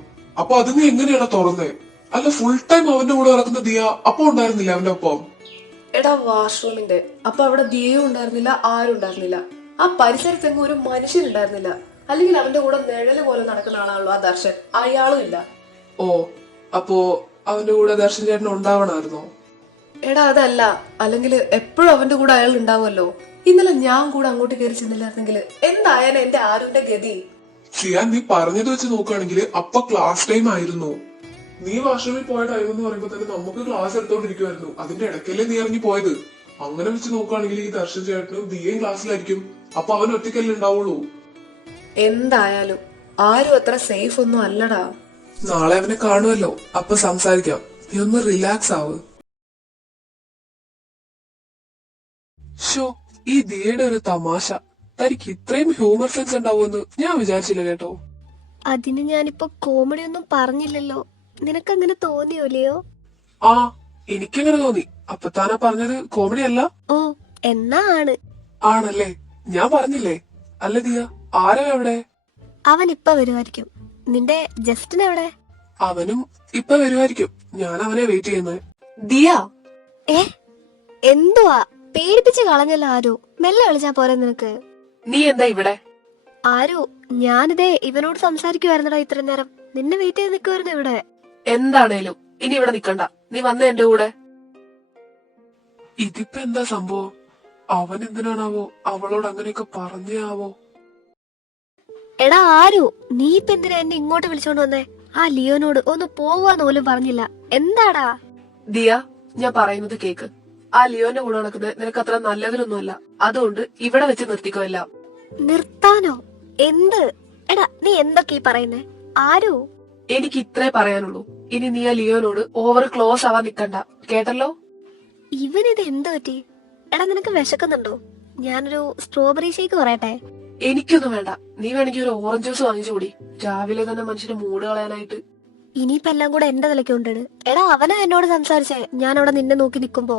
അപ്പൊ അത് നീ എങ്ങനെയാണോ തുറന്നേ? അല്ല, ഫുൾ ടൈം അവന്റെ കൂടെ നടക്കുന്ന ദിയ അപ്പൊ ഉണ്ടായിരുന്നില്ല അവന്റെ ഒപ്പം? എടാ, വാഷ്റൂമിന്റെ. അപ്പൊ അവിടെ ദിയയും ഉണ്ടായിരുന്നില്ല, ആരും ഉണ്ടായിരുന്നില്ല. ആ പരിസരത്തെങ്ങും ഒരു മനുഷ്യനുണ്ടായിരുന്നില്ല. അല്ലെങ്കിൽ അവന്റെ കൂടെ നിഴല് പോലെ നടക്കുന്ന ആളാണല്ലോ ആ ദർശൻ, അയാളും ഇല്ല. ഓ, അപ്പോ അവന്റെ കൂടെ ദർശൻ ചേട്ടൻ ഉണ്ടാവണമായിരുന്നോ? എടാ അതല്ല, അല്ലെങ്കിൽ എപ്പോഴും അവന്റെ കൂടെ അയാൾ ഉണ്ടാവുമല്ലോ. ഇന്നലെ ഞാൻ കൂടെ അങ്ങോട്ട് കയറി ചെന്നില്ലായിരുന്നെങ്കിൽ എന്തായാലും എന്റെ ആരുന്റെ ഗതി. സിയാൻ, നീ പറഞ്ഞത് വെച്ച് നോക്കുകയാണെങ്കിൽ അപ്പൊ ക്ലാസ് ടൈം ആയിരുന്നു. നീ വാഷ്റൂമിൽ പോയ ടൈം എന്ന് പറയുമ്പോ തന്നെ നമുക്ക് ക്ലാസ് എടുത്തോണ്ടിരിക്കുവായിരുന്നു. അതിന്റെ ഇടയ്ക്കല്ലേ നീ ഇറങ്ങി പോയത്. അങ്ങനെ വെച്ച് നോക്കുകയാണെങ്കിൽ ഈ ദർശൻ ചേട്ടനും ദിയയും ക്ലാസ്സിലായിരിക്കും. അപ്പൊ അവൻ ഒറ്റയ്ക്കല്ലേ ഉണ്ടാവുള്ളൂ. എന്തായാലും ആരും അത്ര സേഫ് ഒന്നും അല്ലടാ. നാളെ അവനെ കാണുമല്ലോ, അപ്പൊ സംസാരിക്കാം. നീ ഒന്ന് റിലാക്സ് ആവ്. ഷോ, ഈ ദിയയുടെ ഒരു തമാശ. തനിക്ക് ഇത്രയും ഹ്യൂമർ സെൻസ് ഉണ്ടാവുമെന്ന് ഞാൻ വിചാരിച്ചില്ല കേട്ടോ. അതിന് ഞാനിപ്പോ കോമഡി ഒന്നും പറഞ്ഞില്ലല്ലോ. നിനക്കങ്ങനെ തോന്നിയോ ലിയോ? ആ, എനിക്കങ്ങനെ തോന്നി. അപ്പൊ താനാ പറഞ്ഞത് കോമഡി അല്ല? ഓ, എന്നാ ആണ്. ആണല്ലേ? ഞാൻ പറഞ്ഞില്ലേ? അല്ല ദിയ, ആരോ എവിടെ? അവൻ ഇപ്പൊ വരുമായിരിക്കും. നിന്റെ ജസ്റ്റിൻ എവിടെ? അവനും ഇപ്പൊ വരുമായിരിക്കും. ഞാൻ അവനെ വെയിറ്റ് ചെയ്യുന്നത്. ദിയ, ഏ എന്തുവാ പേടിപ്പിച്ച് കളഞ്ഞല്ലോ ആരു. മെല്ലെ കളിച്ചാ പോരെ നിനക്ക്. നീ എന്താ ഇവിടെ? ആരു, ഞാനിതേ ഇവനോട് സംസാരിക്കുവായിരുന്നടാ ഇത്രയും നേരം. നിന്നെ വെയിറ്റ് ചെയ്ത് നിൽക്കുവായിരുന്നു ഇവിടെ. എന്താണേലും ഇനി ഇവിടെ നിക്കണ്ട, നീ വന്നേ എന്റെ കൂടെ. ഇതിപ്പോ എന്താ സംഭവം? അവൻ എന്തിനാണാവോ അവളോട് അങ്ങനെയൊക്കെ പറഞ്ഞേ ആവോ? എടാ ആരു, നീ ഇപ്പൊ എന്തിനാ എന്നെ ഇങ്ങോട്ട് വിളിച്ചോണ്ട് വന്നേ? ആ ലിയോനോട് ഒന്ന് പോവാന്ന് പോലും പറഞ്ഞില്ല. എന്താടാ? ദിയ, ഞാൻ പറയുന്നത് കേക്ക്. ആ ലിയോന്റെ കൂടെ നടക്കുന്നത് നിനക്ക് അത്ര നല്ലതിനൊന്നുമല്ല. അതുകൊണ്ട് ഇവിടെ വെച്ച് നിർത്തിക്കോ എല്ലാം. നിർത്താനോ? എന്ത്? എടാ നീ എന്തൊക്കെ പറയുന്നേ ആരു? എനിക്ക് ഇത്രേ പറയാനുള്ളൂ. ഇനി നീ ആ ലിയോനോട് ഓവർ ക്ലോസ് ആവാൻ നിക്കണ്ട, കേട്ടല്ലോ? ഇവനിത് എന്ത് പറ്റി? എടാ നിനക്ക് വിശക്കുന്നുണ്ടോ? ഞാനൊരു സ്ട്രോബെറി ഷേക്ക് പറയട്ടെ? എനിക്കൊന്നും വേണ്ട. നീ വേണമെങ്കിൽ ഒരു ഓറഞ്ച് ജ്യൂസ് വാങ്ങിച്ചു കൂടി. രാവിലെ തന്നെ മനുഷ്യന് മൂഡ് കളയാനായിട്ട്. ഇനിയിപ്പോ എല്ലാം കൂടെ എന്റെ തലയ്ക്ക് കൊണ്ടിട്. എടാ അവനാ എന്നോട് സംസാരിച്ചേ, ഞാൻ അവിടെ നിന്നെ നോക്കി നിക്കുമ്പോ.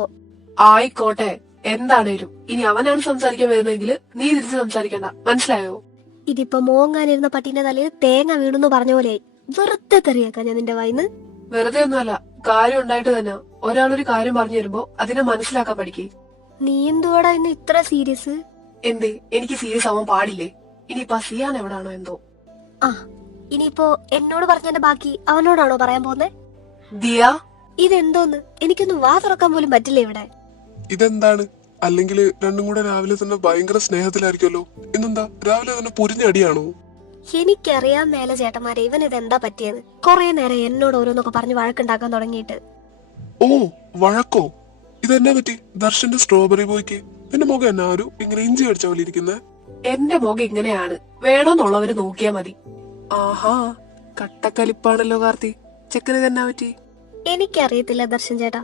ആയിക്കോട്ടെ, എന്താണേലും ഇനി അവനാണ് സംസാരിക്കാൻ വരുന്നതെങ്കിൽ നീ തിരിച്ച് സംസാരിക്കണ്ട, മനസ്സിലായോ? ഇതിപ്പോ മോങ്ങാനിരുന്ന പട്ടീന്റെ തലയിൽ തേങ്ങ വീണെന്ന് പറഞ്ഞ പോലെയായി. വെറുതെ തെറിയാക്കാം ഞാൻ നിന്റെ വായിന്ന്. വെറുതെ ഒന്നുമല്ല, കാര്യം ഉണ്ടായിട്ട് തന്നെ. ഒരാളൊരു കാര്യം പറഞ്ഞു തരുമ്പോ അതിനെ മനസ്സിലാക്കാൻ പഠിക്കേ. നീ എന്തുവാടാ ഇന്ന് ഇത്ര സീരിയസ്? എന്തേ എനിക്ക് സീരിയസ് ആവാൻ പാടില്ലേ? ഇനിയിപ്പോ സിയാൻ എവിടാണോ എന്തോ. ആ ഇനിയിപ്പോ എന്നോട് പറഞ്ഞതിന്റെ ബാക്കി അവനോടാണോ പറയാൻ പോന്നെ? ദിയ, ഇതെന്തോന്ന്? എനിക്കൊന്നും വാ തുറക്കാൻ പോലും പറ്റില്ല ഇവിടെ. ഇതെന്താണ്? അല്ലെങ്കിൽ രണ്ടും കൂടെ രാവിലെ തന്നെ ഭയങ്കര സ്നേഹത്തിലായിരിക്കുമല്ലോ. ഇന്നെന്താ രാവിലെ തന്നെ പൊരിഞ്ഞ അടിയാണോ? എനിക്കറിയാൻ മേലെ ചേട്ടന്മാരെ ഇവൻ ഇതെന്താ പറ്റിയത്. കൊറേ നേരം എന്നോട് ഓരോന്നൊക്കെ പറഞ്ഞ് വഴക്കുണ്ടാക്കാൻ തുടങ്ങിയിട്ട്. ഓ, വഴക്കോ? ഇതെന്നാ പറ്റി ദർശന്റെ സ്ട്രോബെറി ബോയ്ക്ക്? എന്റെ മുഖം എന്നാ ആരും ഇങ്ങനെ ഇഞ്ചി കടിച്ച പോലെ ഇരിക്കുന്നേ? എന്റെ മുഖം ഇങ്ങനെയാണ്, വേണമെന്നുള്ളവര് നോക്കിയാ മതി. ആഹാ, കട്ടക്കലിപ്പാണല്ലോ കാർത്തി. ചെക്കന് തന്നെ പറ്റി? എനിക്കറിയത്തില്ല ദർശൻ ചേട്ടാ.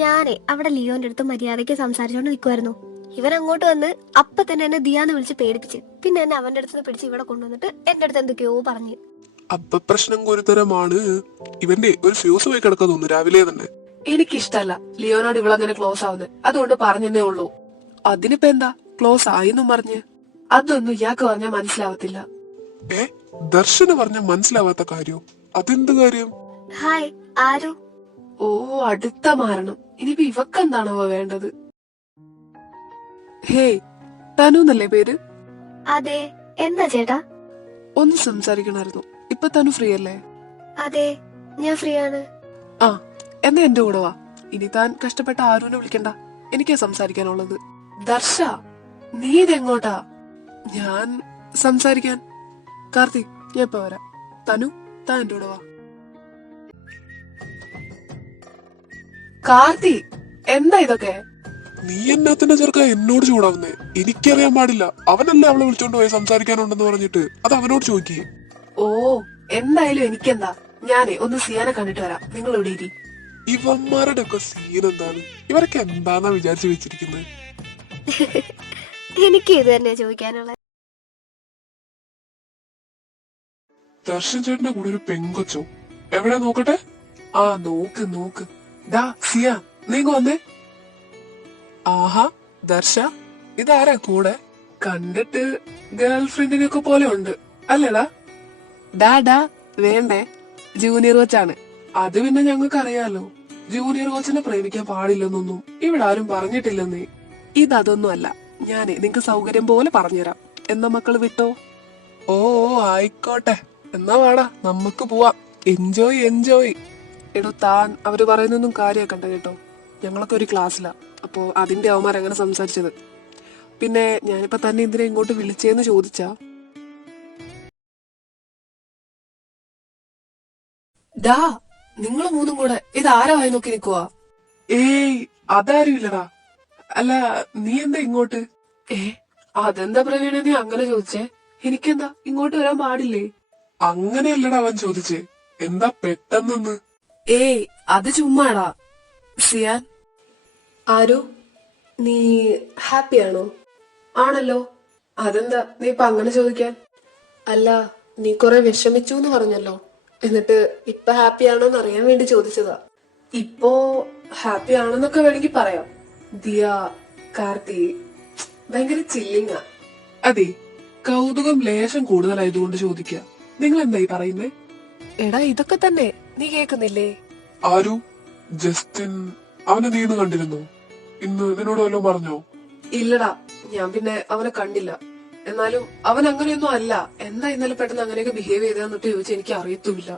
ഞാനേ അവിടെ ലിയോന്റെ അടുത്ത് മര്യാദയ്ക്ക് സംസാരിച്ചോണ്ട് നിൽക്കുമായിരുന്നു. ഇവൻ അങ്ങോട്ട് വന്ന് അപ്പൊ തന്നെ എന്നെ ദിയാന്ന് വിളിച്ച് പേടിപ്പിച്ച്. പിന്നെ എന്നെ അവന്റെ അടുത്ത് പിടിച്ച് ഇവിടെ കൊണ്ടുവന്നിട്ട് എന്റെ അടുത്ത് എന്തൊക്കെയോ പറഞ്ഞു. അപ്പൊ പ്രശ്നം ഗുരുതരമാണ്. ഇവന്റെ ഒരു ഫ്യൂസ് പോയി കിടക്കാൻ തോന്നുന്നു രാവിലെ തന്നെ. എനിക്കിഷ്ടല്ല ലിയോനോട് ഇവളങ്ങനെ ക്ലോസ് ആവുന്നത്. അതുകൊണ്ട് പറഞ്ഞതേ ഉള്ളൂ. അതിനിപ്പോ എന്താ, ക്ലോസ് ആയിന്നും പറഞ്ഞ് അതൊന്നും ഇയാൾക്ക് പറഞ്ഞാൽ മനസ്സിലാവത്തില്ല. ദർശന പറഞ്ഞ മനസ്സിലാവാത്ത കാര്യം? അതെന്ത് കാര്യം? ഹായ് ആരു. ഓ, അടുത്ത മാരണം. ഇനിയിപ്പോ ഇവക്കെന്താണോ വേണ്ടത്? ഹേയ്, തനുന്നല്ലേ പേര്? അതെ, എന്താ ചേട്ടാ? ഒന്ന് സംസാരിക്കണമായിരുന്നു. ഇപ്പൊ തനു ഫ്രീ അല്ലേ? അതെ, ഞാൻ ഫ്രീ ആണ്. ആ, എന്നാ എന്റെ കൂടെ വാ. ഇനി താൻ കഷ്ടപ്പെട്ട ആരുവിനെ വിളിക്കണ്ട, എനിക്കാ സംസാരിക്കാനുള്ളത്. ദർശ, നീ ഇതെങ്ങോട്ടാ? ഞാൻ സംസാരിക്കാൻ. കാർത്തി, ഞാൻ ഇപ്പൊ വരാം. തനു, താൻ എന്റെ കൂടെ വാ. കാർത്തി, എന്താ ഇതൊക്കെ? നീ എന്നാത്തിന്റെ ചെറുക്ക എന്നോട് ചൂടാവുന്നേ? എനിക്കറിയാൻ പാടില്ല. അവനല്ലേ അവളെ വിളിച്ചോണ്ട് പോയി സംസാരിക്കാനുണ്ടെന്ന് പറഞ്ഞിട്ട്. അത് അവനോട് ചോദിക്കേ. ഓ, എന്തായാലും എനിക്കെന്താ. ഞാനേ ഒന്ന് സിയാനെ കണ്ടിട്ട് വരാം. നിങ്ങൾ ഇവിടെ ഇരി. ഇവന്മാരുടെ ഒക്കെ സീൻ എന്താണ്? ഇവരൊക്കെ എന്താന്നാ വിചാരിച്ചു വെച്ചിരിക്കുന്നത്? എനിക്ക് ഇത് തന്നെ ചോദിക്കാനുള്ള. ദർശൻ ചേട്ടന്റെ കൂടെ ഒരു പെങ്കൊച്ചോ? എവിടെ നോക്കട്ടെ? ആ, നോക്ക് നോക്ക്. ദാ സിയ, നീങ്ങ വന്നേ. ആഹാ, ദർശ, ഇതാരാ കൂടെ? കണ്ടിട്ട് ഗേൾ ഫ്രണ്ടിനൊക്കെ പോലെ ഉണ്ട് അല്ലേടാ? ഡാ വേണ്ടേ, ജൂനിയർ കോച്ചാണ്. അത് പിന്നെ ഞങ്ങൾക്ക് അറിയാലോ. ജൂനിയർ കോച്ചിനെ പ്രേമിക്കാൻ പാടില്ലെന്നൊന്നും ഇവിടെ ആരും പറഞ്ഞിട്ടില്ലെന്നേ. ഇതൊന്നും അല്ല. ഞാനേ നിങ്ങക്ക് സൗകര്യം പോലെ പറഞ്ഞുതരാം. എന്നാ മക്കള് വിട്ടോ? ഓ ആയിക്കോട്ടെ, എന്നാ വാടാ നമുക്ക് പോവാം. Enjoy enjoy. എടോ, താൻ അവര് പറയുന്നൊന്നും കാര്യാക്കണ്ട കേട്ടോ. ഞങ്ങളൊക്കെ ഒരു ക്ലാസ്സിലാ. അപ്പോ അതിന്റെ അവന്മാരങ്ങനെ സംസാരിച്ചത്. പിന്നെ ഞാനിപ്പോ തന്നെ എന്തിനാ ഇങ്ങോട്ട് വിളിച്ചേന്ന് ചോദിച്ചാ, ഡാ നിങ്ങൾ മൂന്നും കൂടെ ഇതാരാ വായി നോക്കി നിക്കുവാ? ഏയ്, അതാരും ഇല്ലടാ. അല്ല, നീ എന്താ ഇങ്ങോട്ട്? അതെന്താ പ്രവീണ നീ അങ്ങനെ ചോദിച്ചേ? എനിക്കെന്താ, ഇങ്ങോട്ട് വരാൻ പാടില്ലേ? അങ്ങനെയല്ലടാ അവൻ ചോദിച്ചേ. എന്താ പെട്ടെന്ന്? ഏയ്, അത് ചുമ്മാടാ. സിയാൻ, ആരു, നീ ഹാപ്പിയാണോ? ആണല്ലോ. അതെന്താ നീ ഇപ്പൊ അങ്ങനെ ചോദിക്കാൻ? അല്ല, നീ കൊറേ വിഷമിച്ചു എന്ന് പറഞ്ഞല്ലോ. എന്നിട്ട് ഇപ്പൊ ഹാപ്പിയാണോന്ന് അറിയാൻ വേണ്ടി ചോദിച്ചതാ. ഇപ്പോ ഹാപ്പി ആണെന്നൊക്കെ വേണമെങ്കിൽ പറയാം. ദിയ, കാർത്തി ഭയങ്കര ചില്ലിങ്ങാ. അതെ, കൗതുകം ലേശം കൂടുതലായതുകൊണ്ട് ചോദിക്ക. നിങ്ങൾ എന്തായി പറയുന്നേ? എടാ, ഇതൊക്കെ തന്നെ നീ കേക്കുന്നില്ലേ? ആരു, ജസ്റ്റിൻ, അവനെ നീ ഇന്ന് കണ്ടിരുന്നു? ഇന്ന് നിന്നോട് വല്ലതും പറഞ്ഞോ? ഇല്ലടാ, ഞാൻ പിന്നെ അവനെ കണ്ടില്ല. എന്നാലും അവൻ അങ്ങനെയൊന്നും അല്ല. എന്താ ഇന്നലെ പെട്ടെന്ന് അങ്ങനെയൊക്കെ ബിഹേവ് ചെയ്തതെന്നിട്ട് ചോദിച്ചാൽ എനിക്ക് അറിയത്തുമില്ല.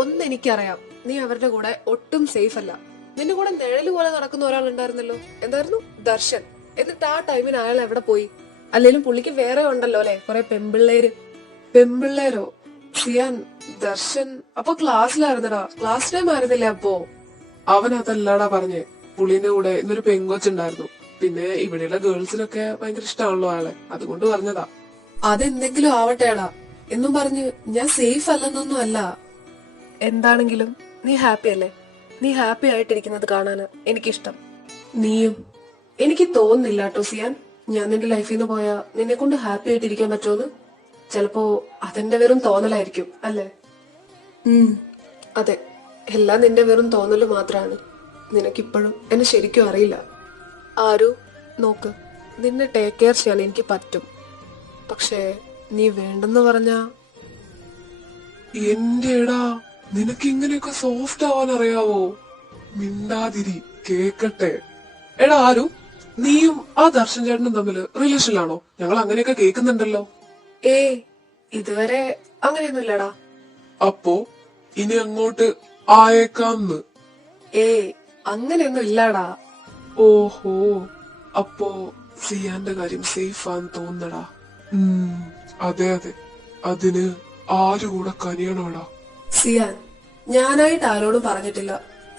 ഒന്ന് എനിക്കറിയാം, നീ അവരുടെ കൂടെ ഒട്ടും സേഫ് അല്ല. നിന്റെ കൂടെ നിഴല് പോലെ നടക്കുന്ന ഒരാൾ ഉണ്ടായിരുന്നല്ലോ, എന്തായിരുന്നു? ദർശൻ. എന്നിട്ട് ആ ടൈമിന് അയാൾ എവിടെ പോയി? അല്ലെങ്കിലും പുള്ളിക്ക് വേറെ ഉണ്ടല്ലോ അല്ലെ കുറെ പെമ്പിള്ളേര്. പെമ്പിള്ളേരോ? സിയാൻ, ദർശൻ അപ്പൊ ക്ലാസ്സിലായിരുന്നടാ. ക്ലാസ് ടൈം ആയിരുന്നില്ലേ അപ്പോ? അവൻ അതല്ലാടാ പറഞ്ഞേ. പുള്ളിന്റെ കൂടെ ഇന്നൊരു പെങ്കൊച്ചുണ്ടായിരുന്നു. പിന്നെ ഇവിടെയുള്ള ഗേൾസിനൊക്കെ ഭയങ്കര ഇഷ്ടമാണല്ലോ അയാളെ, അതുകൊണ്ട് പറഞ്ഞതാ. അതെന്തെങ്കിലും ആവട്ടേടാ എന്നും പറഞ്ഞ് ഞാൻ സേഫ് അല്ലെന്നൊന്നും അല്ല. എന്താണെങ്കിലും നീ ഹാപ്പി അല്ലേ? നീ ഹാപ്പി ആയിട്ടിരിക്കുന്നത് കാണാന് എനിക്കിഷ്ടം. നീയും. എനിക്ക് തോന്നുന്നില്ല കേട്ടോ സിയാൻ, ഞാൻ നിന്റെ ലൈഫിൽ നിന്ന് പോയാ നിന്നെ കൊണ്ട് ഹാപ്പി ആയിട്ടിരിക്കാൻ പറ്റുമെന്ന്. ചിലപ്പോ അതെന്റെ വെറും തോന്നലായിരിക്കും അല്ലേ? അതെ, എല്ലാം നിന്റെ വെറും തോന്നല് മാത്രാണ്. നിനക്കിപ്പോഴും എന്നെ ശരിക്കും അറിയില്ല. ആരു നോക്ക്, നിന്നെ ടേക്ക് കെയർ ചെയ്യാൻ എനിക്ക് പറ്റും. പക്ഷേ നീ വേണ്ടെന്ന് പറഞ്ഞാ എന്റെടാ, നിനക്ക് ഇങ്ങനെയൊക്കെ സോഫ്റ്റ് ആവാൻ അറിയാവോ? മിണ്ടാതിരി, കേക്കട്ടെ. എടാ ആരു, നീയും ആ ദർശൻ ചേട്ടനും തമ്മില് റിലേഷനിലാണോ? ഞങ്ങൾ അങ്ങനെയൊക്കെ കേൾക്കുന്നുണ്ടല്ലോ. ഇതുവരെ അങ്ങനെയൊന്നുമില്ലടാ. അപ്പോ ഇനി അങ്ങോട്ട് ആയേക്കാന്ന്? അങ്ങനെയൊന്നും ഇല്ലാടാ. ഓഹോ, അപ്പോ സിയാന്റെ കാര്യം സേഫ് ആന്ന് തോന്നടാ. അതെ അതെ, അതിന് ആരു കൂടെ കനിയണോടാ. സിയാൻ, ഞാനായിട്ട് ആരോടും പറഞ്ഞിട്ടില്ല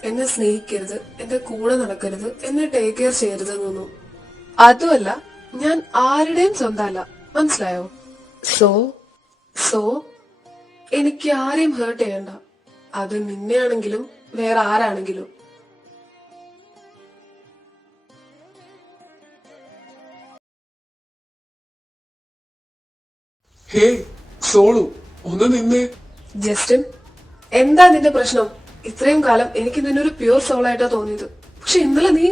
എന്നെ സ്നേഹിക്കരുത്, എന്റെ കൂടെ നടക്കരുത്, എന്നെ ടേക്ക് കെയർ ചെയ്യരുത് എന്നൊന്നും. അതുമല്ല, ഞാൻ ആരുടെയും സ്വന്തമല്ല, മനസ്സിലായോ? സോ എനിക്ക് ആരെയും ഹേർട്ട് ചെയ്യണ്ട. അത് നിന്നെയാണെങ്കിലും വേറെ ആരാണെങ്കിലും. ഹേ സോളു, ഒന്ന് നിന്നേ. ജസ്റ്റിൻ, എന്താ നിന്റെ പ്രശ്നം? ഇത്രയും കാലം എനിക്ക് നിന്നൊരു പ്യൂർ സോൾ ആയിട്ടാ തോന്നിയത്. പക്ഷെ ഇന്നലെ നീ